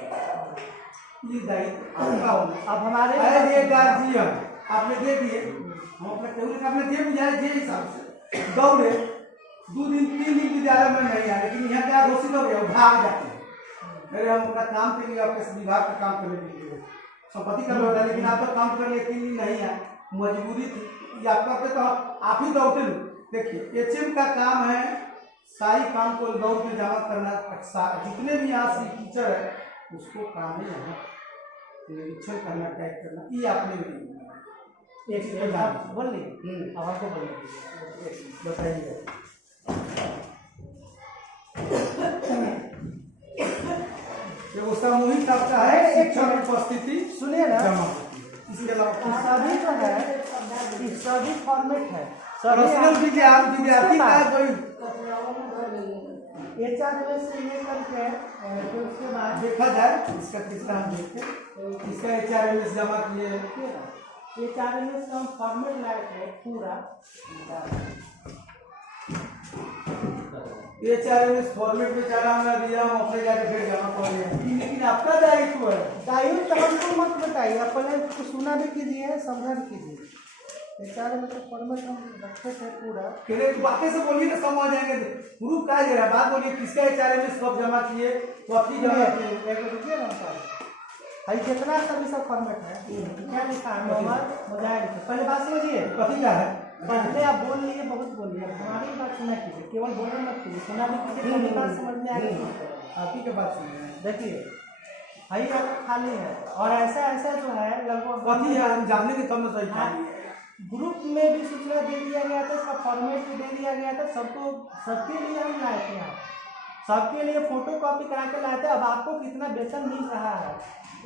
ये दायित्व आपका होगा। अब हमारे ये गार्जियन आपने दे दिए, हम अपना केवल आपने दे दिया जे हिसाब से दौड़े 2 दिन 3 दिन विद्यालय में नहीं आए, लेकिन यहाँ क्या घोषित हो गया भाग जाते हैं, अरे हम अपना काम के लिए आपके विभाग का काम करने के लिए संपत्ति का ब्यौरा, लेकिन आप तो काम करने 3 दिन नहीं आए, मजबूरी थी या करते तो आप ही दौड़ते। देखिए एचएम का काम है सारी काम को दौड़ के जमा करना, जितने भी यहाँ से टीचर है उसको काम है यहाँ निरीक्षण करना, टाइप करना, ये आपने एक बोल लीजिए। अब हमको बोल बताइए। वो सामूहिक आपका है शिक्षण उपस्थिति सुनिए ना, जमा, इसके अलावा सभी जो है सभी फॉर्मेट है, पर्सनल विद्यार्थी का कोई HRMS से ये करके तो उसके बाद देखा जाए इसका कितना हम देखते हैं इसका HRMS जमा किए HRMS का हम फॉर्मेट लाए थे पूरा HRMS फॉर्मेट में चला हमने दिया हम अपने जाके फिर जमा कर लिया लेकिन आपका दायित्व है दायित्व तो हमको मत बताइए, आप पहले कुछ सुना भी कीजिए, समझा भी कीजिए। HRMS का फॉर्मेट हम रखे थे पूरा। कहने बातें से बोलिए ना समझ जाएंगे ग्रुप का दे रहा बात बोलिए किसका HRMS कब जमा किए कब जमा किए एक रुपये ना भाई जितना सभी सब फॉर्मेट है क्या लिखा है मोबाइल मोबाइल पहले बात समझिए कथी का है पहले आप बोल लिए बहुत बोलिए, हमारी बात सुना कीजिए, केवल बोलना मत कीजिए, सुना भी कीजिए, कभी बात समझ में आएगी। आप ही के बात सुन रहे हैं देखिए भाई आप खाली है और ऐसा ऐसा जो है लगभग कथी है हम जानने के तब में सही खाली है ग्रुप में भी सूचना दे दिया गया था, इसका फॉर्मेट भी दे दिया गया था, सबको सबके लिए हम लाए थे यहाँ, सबके लिए फोटो कॉपी करा के लाए थे। अब आपको कितना वेतन मिल रहा है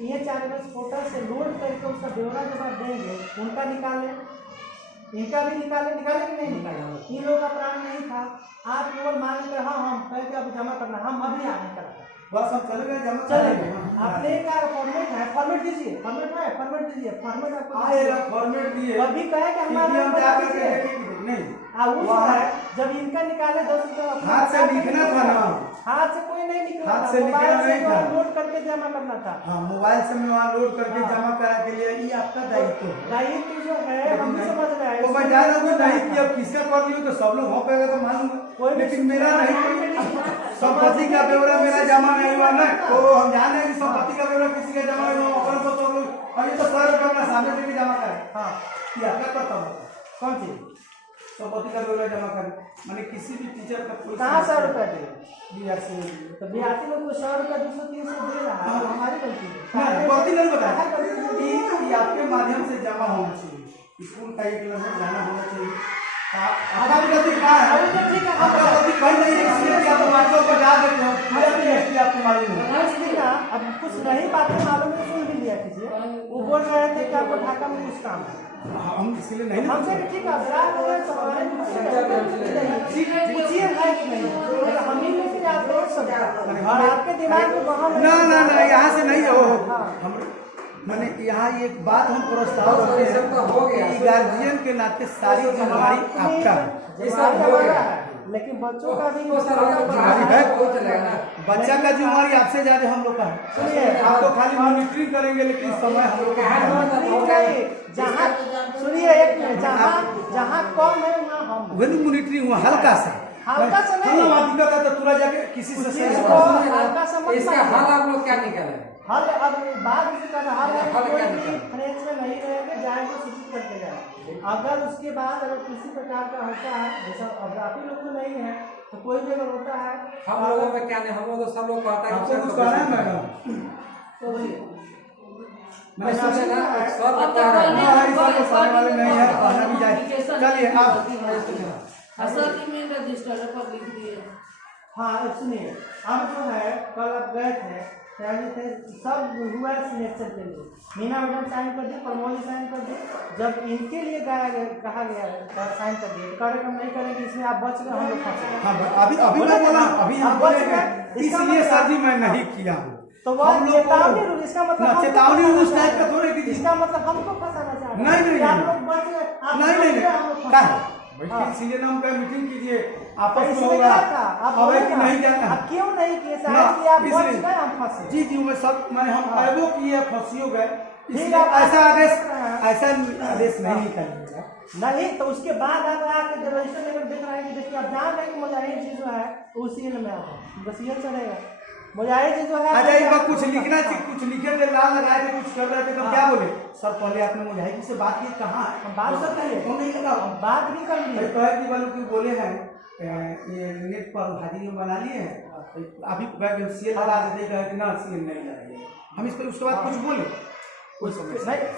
ये HRMS पोर्टल से लोड करके उसका ब्यौरा जब आप देंगे उनका निकालें, इनका भी निकाले कि नहीं निकाले, इन लोगों का प्राण नहीं था। आप केवल मान कर हाँ हम कह के अब जमा करना, हम अभी आगे करेंगे बस हम चले गए जमा चलेंगे। आपने क्या फॉर्मेट है, फॉर्मेट दीजिए, फॉर्मेट है, फॉर्मेट दीजिए, फॉर्मेट आपको आएगा फॉर्मेट दिए अभी कहे कि हमारा हम जाकर के देखेंगे नहीं वो है जब इनका निकाले 10 रुपये हाथ से लिखना था ना हाथ से कोई नहीं निकला हाथ था, से लिखना मोबाइल नहीं था। लोड करके जमा करना था। हाँ मोबाइल से मैं वहाँ लोड करके हाँ। जमा करा के लिए ये आपका दायित्व है दायित्व जो है हम भी समझ रहे हैं तो मैं जान रहा हूँ नहीं कि अब किसका कर लियो तो सब लोग हो पाएगा तो मान लूंगा लेकिन मेरा नहीं संपत्ति का ब्यौरा मेरा जमा नहीं हुआ ना तो हम जान रहे हैं कि संपत्ति का ब्यौरा किसी का जमा नहीं हुआ अपन तो सब लोग अभी तो 100 रुपये अपना सामने से भी जमा करें हाँ ये आपका कर्तव्य है कौन सी संपत्ति का ब्यौरा जमा करें माने किसी भी टीचर का कोई कहाँ 100 रुपये दे बीआरसी तो बिहाती लोग को 100 रुपये 200 300 दे रहा है, हमारी गलती है। गलती नहीं बताया ये आपके माध्यम से जमा होना चाहिए स्कूल का एक लम्हा जाना होना चाहिए आपका भी गलती कहाँ है अभी तो ठीक है, आपका गलती कहीं नहीं है इसलिए कि आप मास्टर को जा देते हो मेरा भी है कि आपको मालूम है इसलिए ना अब कुछ नहीं बातें मालूम है सुन भी लिया कीजिए। वो बोल रहे थे कि आपको ढाका में कुछ काम है, हम इसलिए नहीं ना हमसे भी ठीक है ग्राहक वगैरह तो हमारे भी पूछिए है कि नहीं, अगर हम ही में फिर आप देख सकते हैं और आपके दिमाग में वहाँ ना ना ना यहाँ से नहीं हो हम मैंने यहाँ एक बात हम प्रस्ताव रखते हैं कि गार्जियन के नाते सारी जिम्मेदारी आपका है जिम्मेदारी हमारा है, लेकिन बच्चों का भी जिम्मेदारी है बच्चा का जिम्मेदारी आपसे ज्यादा हम लोग का है सुनिए आप तो खाली मॉनिटरिंग करेंगे लेकिन समय हम लोग का है। जहाँ सुनिए एक मिनट जहाँ कम है वहाँ हम हैं। वही मॉनिटरिंग हुआ हल्का सा हल्का सा नहीं। वहाँ दिक्कत है तो तुरंत जाके किसी से इसको हल्का सा मत इसका मानिए। हल आप लोग क्या निकाले हल अब बाद में कर हल हल कोई क्या भी निकाला? फ्रेंच में नहीं रहेंगे, जाएंगे सूचित करके जाएंगे। अगर उसके बाद अगर किसी प्रकार का होता है जैसा अब आप ही लोग को नहीं है तो कोई भी अगर होता है हम लोगों में क्या नहीं, हम लोग तो सब लोग कहता है आपको कुछ कहना है मैडम तो बोलिए। मैं ऐसा सोच है ना, रहा सर अब बता रहे हैं। तो हमारी सब को सामने वाले नहीं है कहना भी जाए चलिए आप असल में रजिस्टर पर लिख दिए। हाँ अब सुनिए अब जो है कल आप गए थे सब हुआ सिलेक्शन के लिए मीना मैडम साइन कर दी, प्रमोद साइन कर दी, जब इनके लिए कहा गया है साइन कर दिए कार्यक्रम नहीं करेंगे इसमें आप बच गए, हम लोग फंस गए। हाँ अभी मैं बोला अभी हम आप बच बोलेंगे गए, इसका इसलिए मतलब- सर जी मैं नहीं किया हूँ तो वह हम लोग को- चेतावनी रूल इसका मतलब ना, हमको चेतावनी फंसाना उस चाह टाइप का रहे हैं। थोड़े कि इसका मतलब हमको फंसाना चाह रहे हैं। नहीं, नहीं, कि आप नहीं। लोग बच गए, आप नहीं बच नहीं गए, हम लोग नहीं फंस क्या गए। है बैठिए इसीलिए नाम का मीटिंग कीजिए आपस में इसमें होगा क्या था? आप अब है कि बोले ना, नहीं जाना आप क्यों नहीं किए ना, साहब कि आप बच इसलिए- गए हम फंसे। जी जी मैं सब मैंने हम अरबो किए फंसियो गए इसलिए आप ऐसा आदेश हाँ। ऐसा आदेश नहीं निकालिएगा नहीं तो उसके बाद आप आके जब रजिस्टर लेकर देख रहे हैं कि देखिए आप जान रहे हैं कि मुजाहिद जी जो है वो उसी में आता है, बस ये चलेगा मुजाहिद जी जो है अच्छा एक बार कुछ लिखना चाहिए कुछ लिखे थे लाल लगाए थे कुछ कर रहे थे तो क्या बोले सर पहले आपने मुजाहिद जी से बात की कहाँ है हम बात करते हैं फोन नहीं लगा हम बात भी कर लिए कहे कि वालों की बोले हैं ये नेट पर हाजिरी में बना लिए हैं अभी सीएल लगा देते कहे कि ना सीएल नहीं लगाइए हम इस पर उसके बाद कुछ बोले कोई समस्या नहीं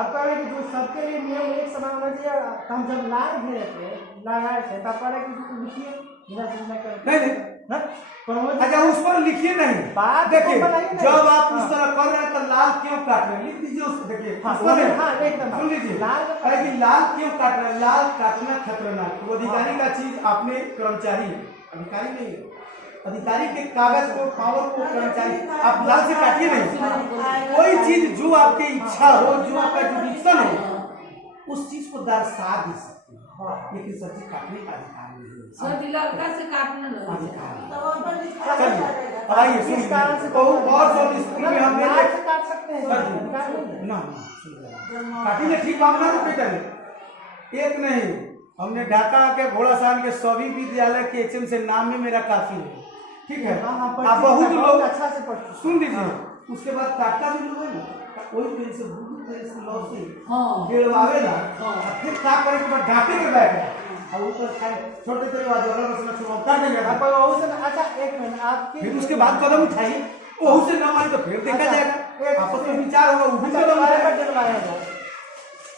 आप कह रहे हैं कि जो सबके लिए नियम एक समान होना चाहिए। हम जब लाए थे लगाए थे तब कह रहे हैं कि लिखिए बिना सूचना के नहीं हाँ? प्रमोद अच्छा उस पर लिखिए नहीं बात देखिए को बनाइए नहीं। जब आप इस हाँ। तरह कर रहे हैं तो लाल क्यों काट रहे हैं लिख दीजिए उसको देखिए हाँ, उसको नहीं। हाँ, एकदम। सुन लीजिए लाल का- अरे कि लाल क्यों काट रहे हैं लाल काटना खतरनाक वो अधिकारी का चीज आपने कर्मचारी है, अधिकारी नहीं है। अधिकारी के कागज को पावर को कर्मचारी आप लाल से काटिए नहीं कोई चीज जो आपकी इच्छा हो जो आपका जुडिक्शन हो उस चीज को दर्शा दे सकते हैं लेकिन सब चीज काटने का अधिकार नहीं है सर लड़का से काटना नहीं अधिकार है। तो वहाँ पर लिखा चलिए रहेगा। अब आइए किस कारण से सुनिए तो और सब स्कूल में हमने लाल से काट सकते हैं सर जी। अधिकार नहीं है। ना काटिए ठीक मामला रुपये करें एक नहीं हमने ढाका के घोड़ासान के सभी विद्यालय के एचएम से नाम में मेरा काफी है ठीक है हाँ, हाँ, आप बहुत लोग अच्छा से पढ़ते सुन लीजिए उसके बाद काटता भी लोग है ना वही तरह से बुद्धि तरह से लॉ से हाँ गिरवावेला और फिर क्या करे के बाद ढाके में बैठ गया और ऊपर खाए छोटे छोटे बात अगला मसला छुड़ाता नहीं हैं। जाता आप वही से अच्छा एक मिनट आपकी फिर उसके बाद कदम उठाई वह से न माने तो फिर देखा अच्छा, जाएगा आपस में विचार होगा वो भी अच्छा, कदम कई उठाएगा बार डलवाया जाए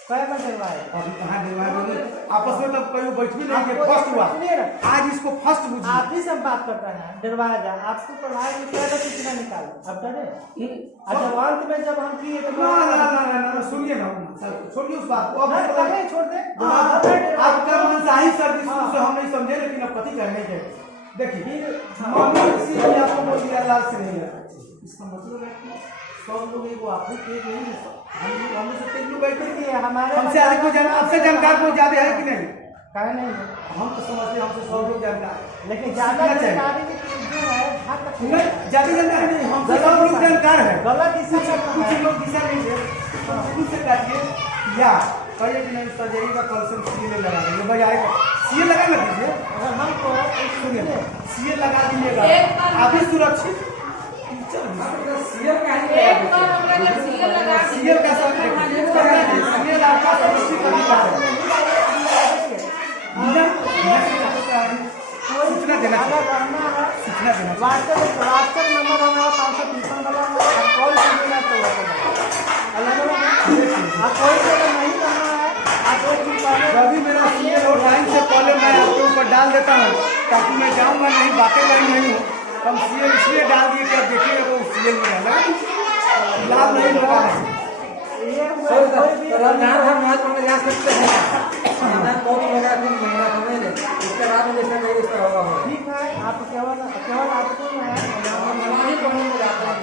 कई बार डलवाया जाए अभी कहाँ दिलवाए आपस में तब कहीं बैठ भी नहीं कि आपको फर्स्ट हुआ सुनिए ना, आज इसको फर्स्ट बुझिए आप ही से हम बात करते हैं डरवाया जाए आपको प्रभाव में क्या सूचना निकालो अब डरे अच्छा अंत में जब हम किए तो ना सुनिए ना सर छोड़िए उस बात को अब हाँ, बताइए। कहे छोड़ दे आपका मनसाही सर्विस से हम नहीं समझे लेकिन अब कथी करने के देखिए मम्मी से या तो मोतिया लाल से नहीं है इसका मतलब है कि सब लोग एगो आपको पेज नहीं है हम से पेज लोग बैठे कि हमारे हमसे अधिक को जान आपसे जानकार को ज्यादा है कि नहीं कहे नहीं है हम तो समझते हैं हमसे सब लोग जानकार है लेकिन ज्यादा सीखना चाहिए। जानकारी की जो है हद तक नहीं ज्यादा जानकार नहीं हमसे सब लोग जानकार है गलत इसी कुछ लोग दिशा नहीं है तो शुरू से काटिए या कहिए कि नहीं सजाइएगा कल से सीए लगा देंगे बजाएगा सीए लगा ना दीजिए अगर हमको सुनिए सीए लगा एक दीजिएगा बार- आप भी सुरक्षित सीएल का एक बार हम लोग जब सीएल लगा के सीएल का सब सीएल आपका सुरक्षित अधिकार है सूचना देना अगर चाहिए रहना है सूचना देना चाहिए व्हाट्सएप नंबर हमारा 553 वाला है आप कॉल कीजिएगा तो आप कोई से अगर नहीं करना है आप एक दिन पहले जब भी मेरा सीएल हो टाइम से पहले मैं आपके ऊपर डाल देता हूँ ताकि मैं जाऊँगा नहीं बातें कहीं नहीं हूँ हम सीएल इसलिए डाल दिए कि आप देखिएगा वो सीएल में डाला लाभ नहीं लगा ये कोई भी रमजान हम महत्व में जा सकते हैं रमजान बहुत बड़ा दिन महीना समझ ले उसके बाद में जैसा नहीं इसका होगा हो ठीक है आप केवल आपको जो है नमाज़ी पढ़ने में जाते हैं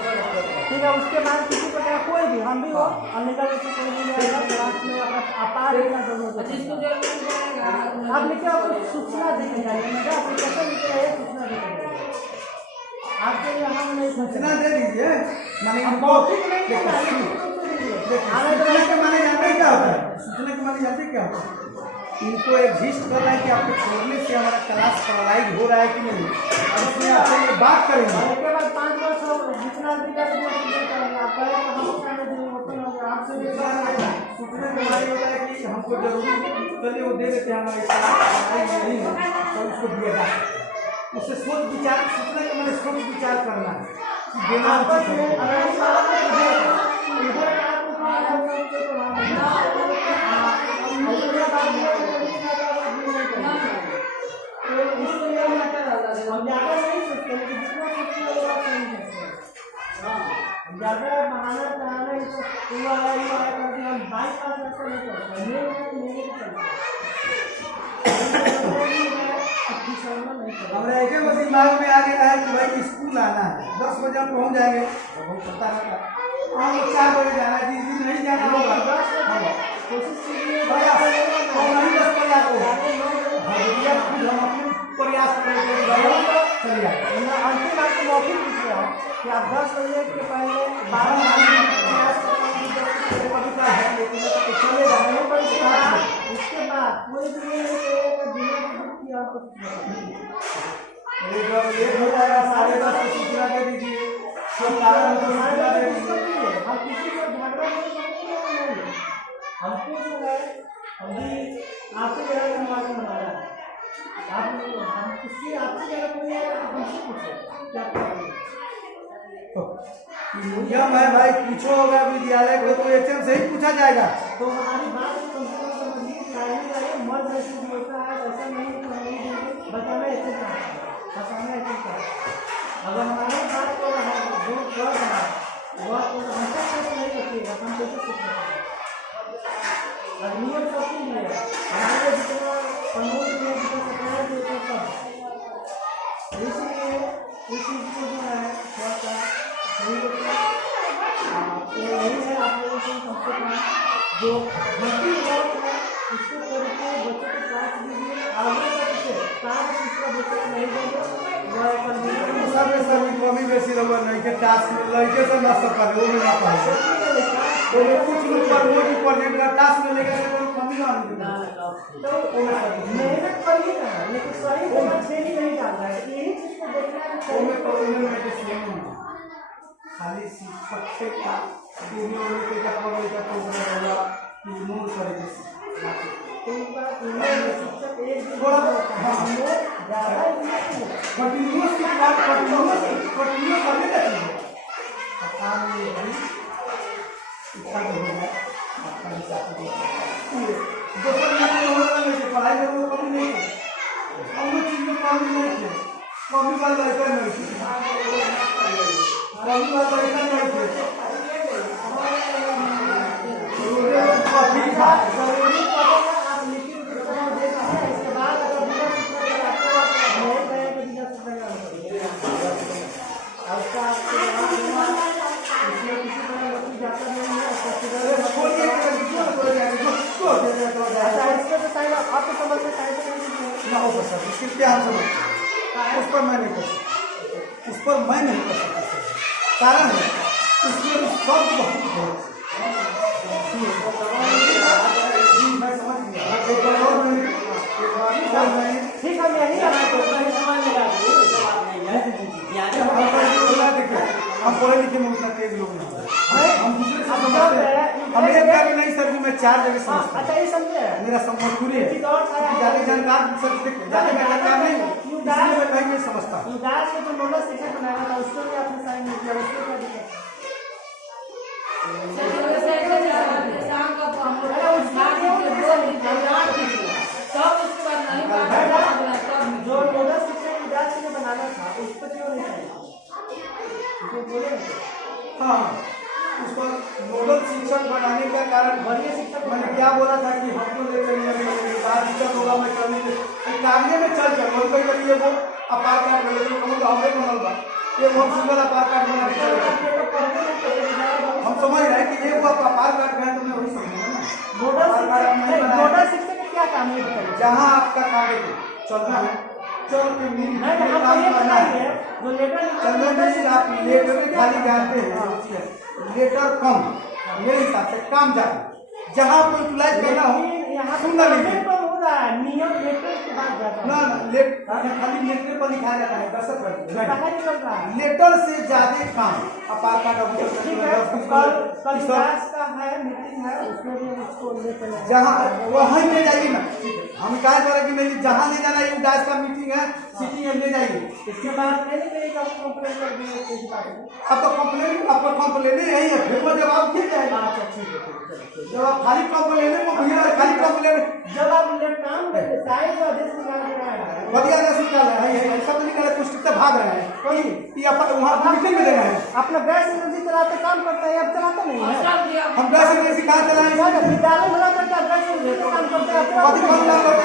ठीक है उसके बाद किसी प्रकार कोई भी हम भी हो अनलिगल से कोई भी रहेगा क्लास में अगर अपार देना जरूरत है जिसको जरूरत पड़ेगा आप लिखे आपको सूचना देने जाइए मेरा एप्लीकेशन लिखे है सूचना देने जाइए आपके लिए हम नहीं सूचना दे दीजिए माने अब इनको मौखिक नहीं देना है, लिखित रूप से दीजिए। आने तो सूचना के माने जानते हैं क्या होता है सूचना के माने जानते हैं क्या होता है इनको एग्जिस्ट कर रहा है कि आपको छोड़ने से हमारा क्लास पैरालाइज हो रहा है कि नहीं और उसमें आपसे ये बात करेंगे और उसके बाद 5 वर्ष हो जितना अधिकार है आप करें तो हम कहने देंगे ओपन हो गया आपसे भी सूचना के माने होता है कि हमको जरूरी चलिए वो दे देते हैं हमारे क्लास पैरालाइज नहीं है तो उसको दिया जा सकता है उससे सोच विचार सूचना के माने सोच विचार करना है कि देना आपस उचित में है। अगर इधर आपको कहा जाता है तो इसलिए हम ज़्यादा नहीं सोचते लेकिन जितना सोचते हैं वो आप नहीं सोचते हम ज़्यादा बहाना चढ़ाना ही तो हुआ है करके हम बाईपास ऐसा नहीं करते मेरे को चलते हमारे एक बस दिमाग में आ गया है कि भाई स्कूल आना है 10 बजे हम पहुँच जाएंगे तो बहुत पता रहता हम 4 बजे जाना है जिस दिन नहीं जाना होगा कोशिश कीजिए भाई आप नहीं 10 बजे आपको भैया खुद हम अपने प्रयास करेंगे चलिए अंतिम आपको मौखिक पूछ रहा है कि आप 10 बजे के पहले 12 बजे प्रयास है लेकिन चले जाने पर उसके बाद कोई भी नहीं कहेगा बिना की आपको जब लेट हो जाएगा 10:30 को सूचना दे दीजिए हम कारण को सूचना दे दीजिए हम किसी को झगड़ा नहीं करेंगे हमको जो है अभी आपसे जगह हमारा बनाया हम किसी आपसे जगह कोई है हमसे पूछो क्या करेंगे नियम है भाई पूछो होगा विद्यालय को तो एचएम से ही पूछा जाएगा तो हमारी बात कम से कम समझिए मर्द जैसे होता है ऐसा नहीं कि हम नहीं देंगे बताना ऐसे जो भर्ती वर्क है उसको करके बच्चों को क्लास दीजिए, आगे तक से क्लास इसका बच्चों को नहीं देंगे वह कर सब सभी कमी बेसी रहो नहीं के टास्क में लड़के से ना सफल वो में ना पाए तो कुछ लोग पर वो भी प्रोजेक्ट का टास्क में लेकर तो कमी ना आने तो मेहनत करिए ना, लेकिन सही जगह से ही नहीं डाल रहा है, यही चीज को देखना है। वो में तो मैं इसलिए खाली शिक्षक से का यूनियन के का पढ़ने का प्रोग्राम होगा कि मूल करेंगे तो इनका शिक्षक एक दिन थोड़ा हम लोग ज़्यादा कंटिन्यूअस की बात कंटिन्यूअस करने का चाहिए काम में भी इच्छा तो होगा आपका हिसाब से दोस्तों ये होगा नहीं पढ़ाई में वो कमी नहीं है हम लोग चीज़ में कमी नहीं है कमी वाला लड़का नहीं है कमी वाला लड़का नहीं है जरूरी पड़ेगा आप लिखित सूचना दे सकते हैं, इसके बाद अगर बिना सूचना के आपको नहीं कहेंगे बिना सूचना और उसका आपको जवाब देना इसमें किसी तरह नौकरी जाता नहीं है। अच्छा इसमें तो टाइम आपको समझ में टाइम ना हो सकता इसके क्या हम समझ उस पर मैं नहीं कर सकता, उस पर मैं नहीं कर सकता कारण है उसमें शब्द बहुत मैं समझ गया ठीक है मैं यही हम पढ़े लिखे में उतना तेज लोग नहीं हम दूसरे से समझते हैं हम एक जगह नहीं सर मैं 4 जगह समझता हूं। अच्छा ये समझे मेरा मजबूरी है एक और था ज्यादा जानकार ज्यादा जानकार नहीं इसलिए मैं कहीं नहीं समझता उदास के जो नोडल शिक्षक बनाया था उसको भी आपने साइन नहीं किया, उसको क्या दिया? शाम को हम सब उसके बाद नहीं बात जो नोडल शिक्षक उदास के लिए बनाना था उसको क्यों नहीं किया? जो बोले हाँ उस पर नोडल शिक्षक बनाने का कारण वरीय शिक्षक मैंने क्या बोला था कि हमको ले चलिए बात दिक्कत होगा मैं करने के कागजे में चल कर वो कोई करिए वो अपार कार्ड मिले तो हम हमें बनल बा ये वो सिंगल अपार कार्ड बना के चल हम समझ रहे हैं कि ये वो अपार कार्ड है तो मैं वही समझूंगा ना नोडल शिक्षक का क्या काम है बताइए? जहाँ आपका कार्य चलना है चल के नहीं हम ये बताइए जो लेटर चलने में आप लेटर में खाली जाते हैं लेटर कम मेरे हिसाब से काम जाते जहाँ आपको यूटिलाइज करना हो यहाँ सुनना नहीं कम हो रहा है, नियम लेटर के बाद जाता ना लेट खाली लेटर पर लिखाया जाता है दस्तखत है, कहाँ निकल रहा है? लेटर से ज्यादा काम अपार कार्ड ठीक है कल विकास का है मीटिंग है उसमें भी उसको ले चले जहाँ वहीं ले जाइए ना हम कहा जा रहे कि नहीं जहाँ ले जाना है उदास का मीटिंग है सिटी में ले जाइए इसके बाद नहीं करेगा कंप्लेन कर दिए किसी बात में। अब तो कंप्लेन आपका कंप्लेन यही है फिर वो जवाब दिया जाएगा अच्छा ठीक है जब आप खाली कंप्लेन में भैया खाली कंप्लेन जब आप ले काम करते साइड का आदेश निकाल दे रहा है बढ़िया आदेश निकाल रहे हैं ऐसा तो निकाले कुछ कितना भाग रहे हैं कोई ये अपन वहाँ मीटिंग में देना है अपना गैस एजेंसी चलाते काम करता है अब चलाता नहीं है। हम गैस एजेंसी कहाँ चलाएंगे विद्यालय भला करके आप गैस एजेंसी काम करते हैं कभी कौन काम करते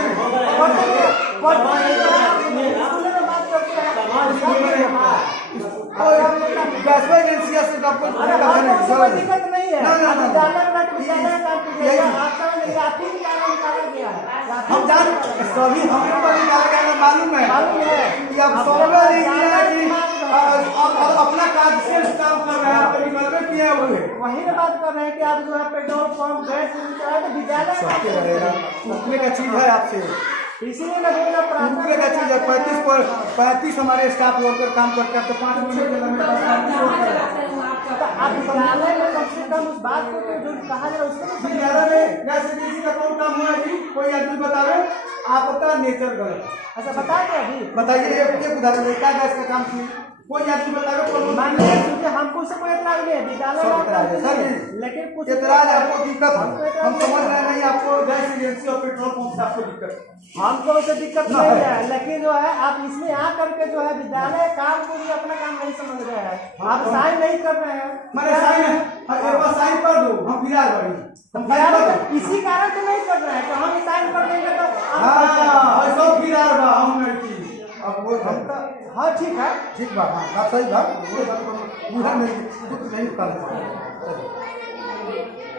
स्कूल में बात करते गैस एजेंसी से आपको कोई दिक्कत नहीं है। ना, ना, ना। विद्यालय में विद्यालय काम कीजिएगा आपका नहीं आप ही निकाला निकाला गया है हम जान सभी हमें पर निकाला गया मालूम है मालूम है कि अब सॉफ्टवेयर इंजीनियर जी अपना कार्य से काम कर रहे हैं तो रिकॉर्ड किए हुए वही ना बात कर रहे हैं कि आप जो है पेट्रोल पंप गैस चलाए तो विद्यालय में सबके रहेगा उतने का चीज है आपसे इसीलिए मैं बोल रहा उतने का चीज है 35 हमारे स्टाफ वर्कर काम करते हैं तो 5 मिनट के लगे तो आप विद्यालय में कम से कम उस बात को जो कहा जा रहा है उसको विद्यालय में गैस एजेंसी का कौन काम हुआ जी कोई आदमी बतावे आपका नेचर गलत है अच्छा बता क्या अभी बताइए एक उदाहरण क्या गैस का काम किए कोई आदमी बतावे कौन मानिए क्योंकि हमको उससे कोई एतराज नहीं है विद्यालय सर लेकिन कुछ एतराज आपको दिक्कत है हम समझ रहे हैं नहीं आपको गैस एजेंसी और पेट्रोल पंप से आपको दिक्कत है हमको उससे दिक्कत नहीं है लेकिन जो है आप इसमें आ करके जो है विद्यालय काम को भी अपना काम नहीं समझ रहे हैं आप साइन नहीं कर रहे हैं मैंने साइन एक बार साइन कर दो हम बिराज बड़ी इसी कारण तो नहीं कर रहे हैं तो हम साइन कर देंगे तो हाँ सब बिराज बा हम नहीं अब वो हाँ ठीक है ठीक बात हाँ आप सही बात पूरा नहीं कुछ नहीं कर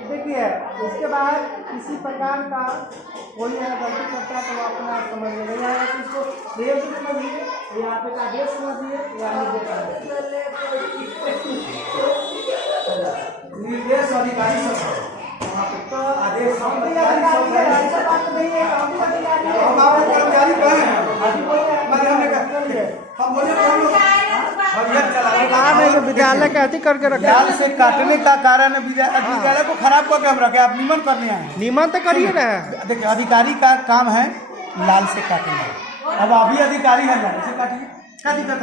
देखिए इसके बाद किसी प्रकार का कोई अगर गलती करता है तो वो अपना आप समझ में नहीं आएगा तो इसको प्रेम से समझिए या आप एक आदेश समझिए या निर्देश अधिकारी सब है। वहाँ पे तो आदेश हम भी अधिकारी हैं, ऐसा बात नहीं है हम भी अधिकारी हैं। हम आपको कर्मचारी कहे हैं। अभी बोल रहे हैं मैंने हमने कहा हम बोले विद्यालय के अति करके रखे जाल से काटने का कारण है विद्यालय को खराब करके हम रखे। आप निमन करने आए हैं। नियमन तो करिए ना। देखिए अधिकारी का काम है लाल से काटना। अब अभी अधिकारी है लाल से काटिए, क्या दिक्कत है?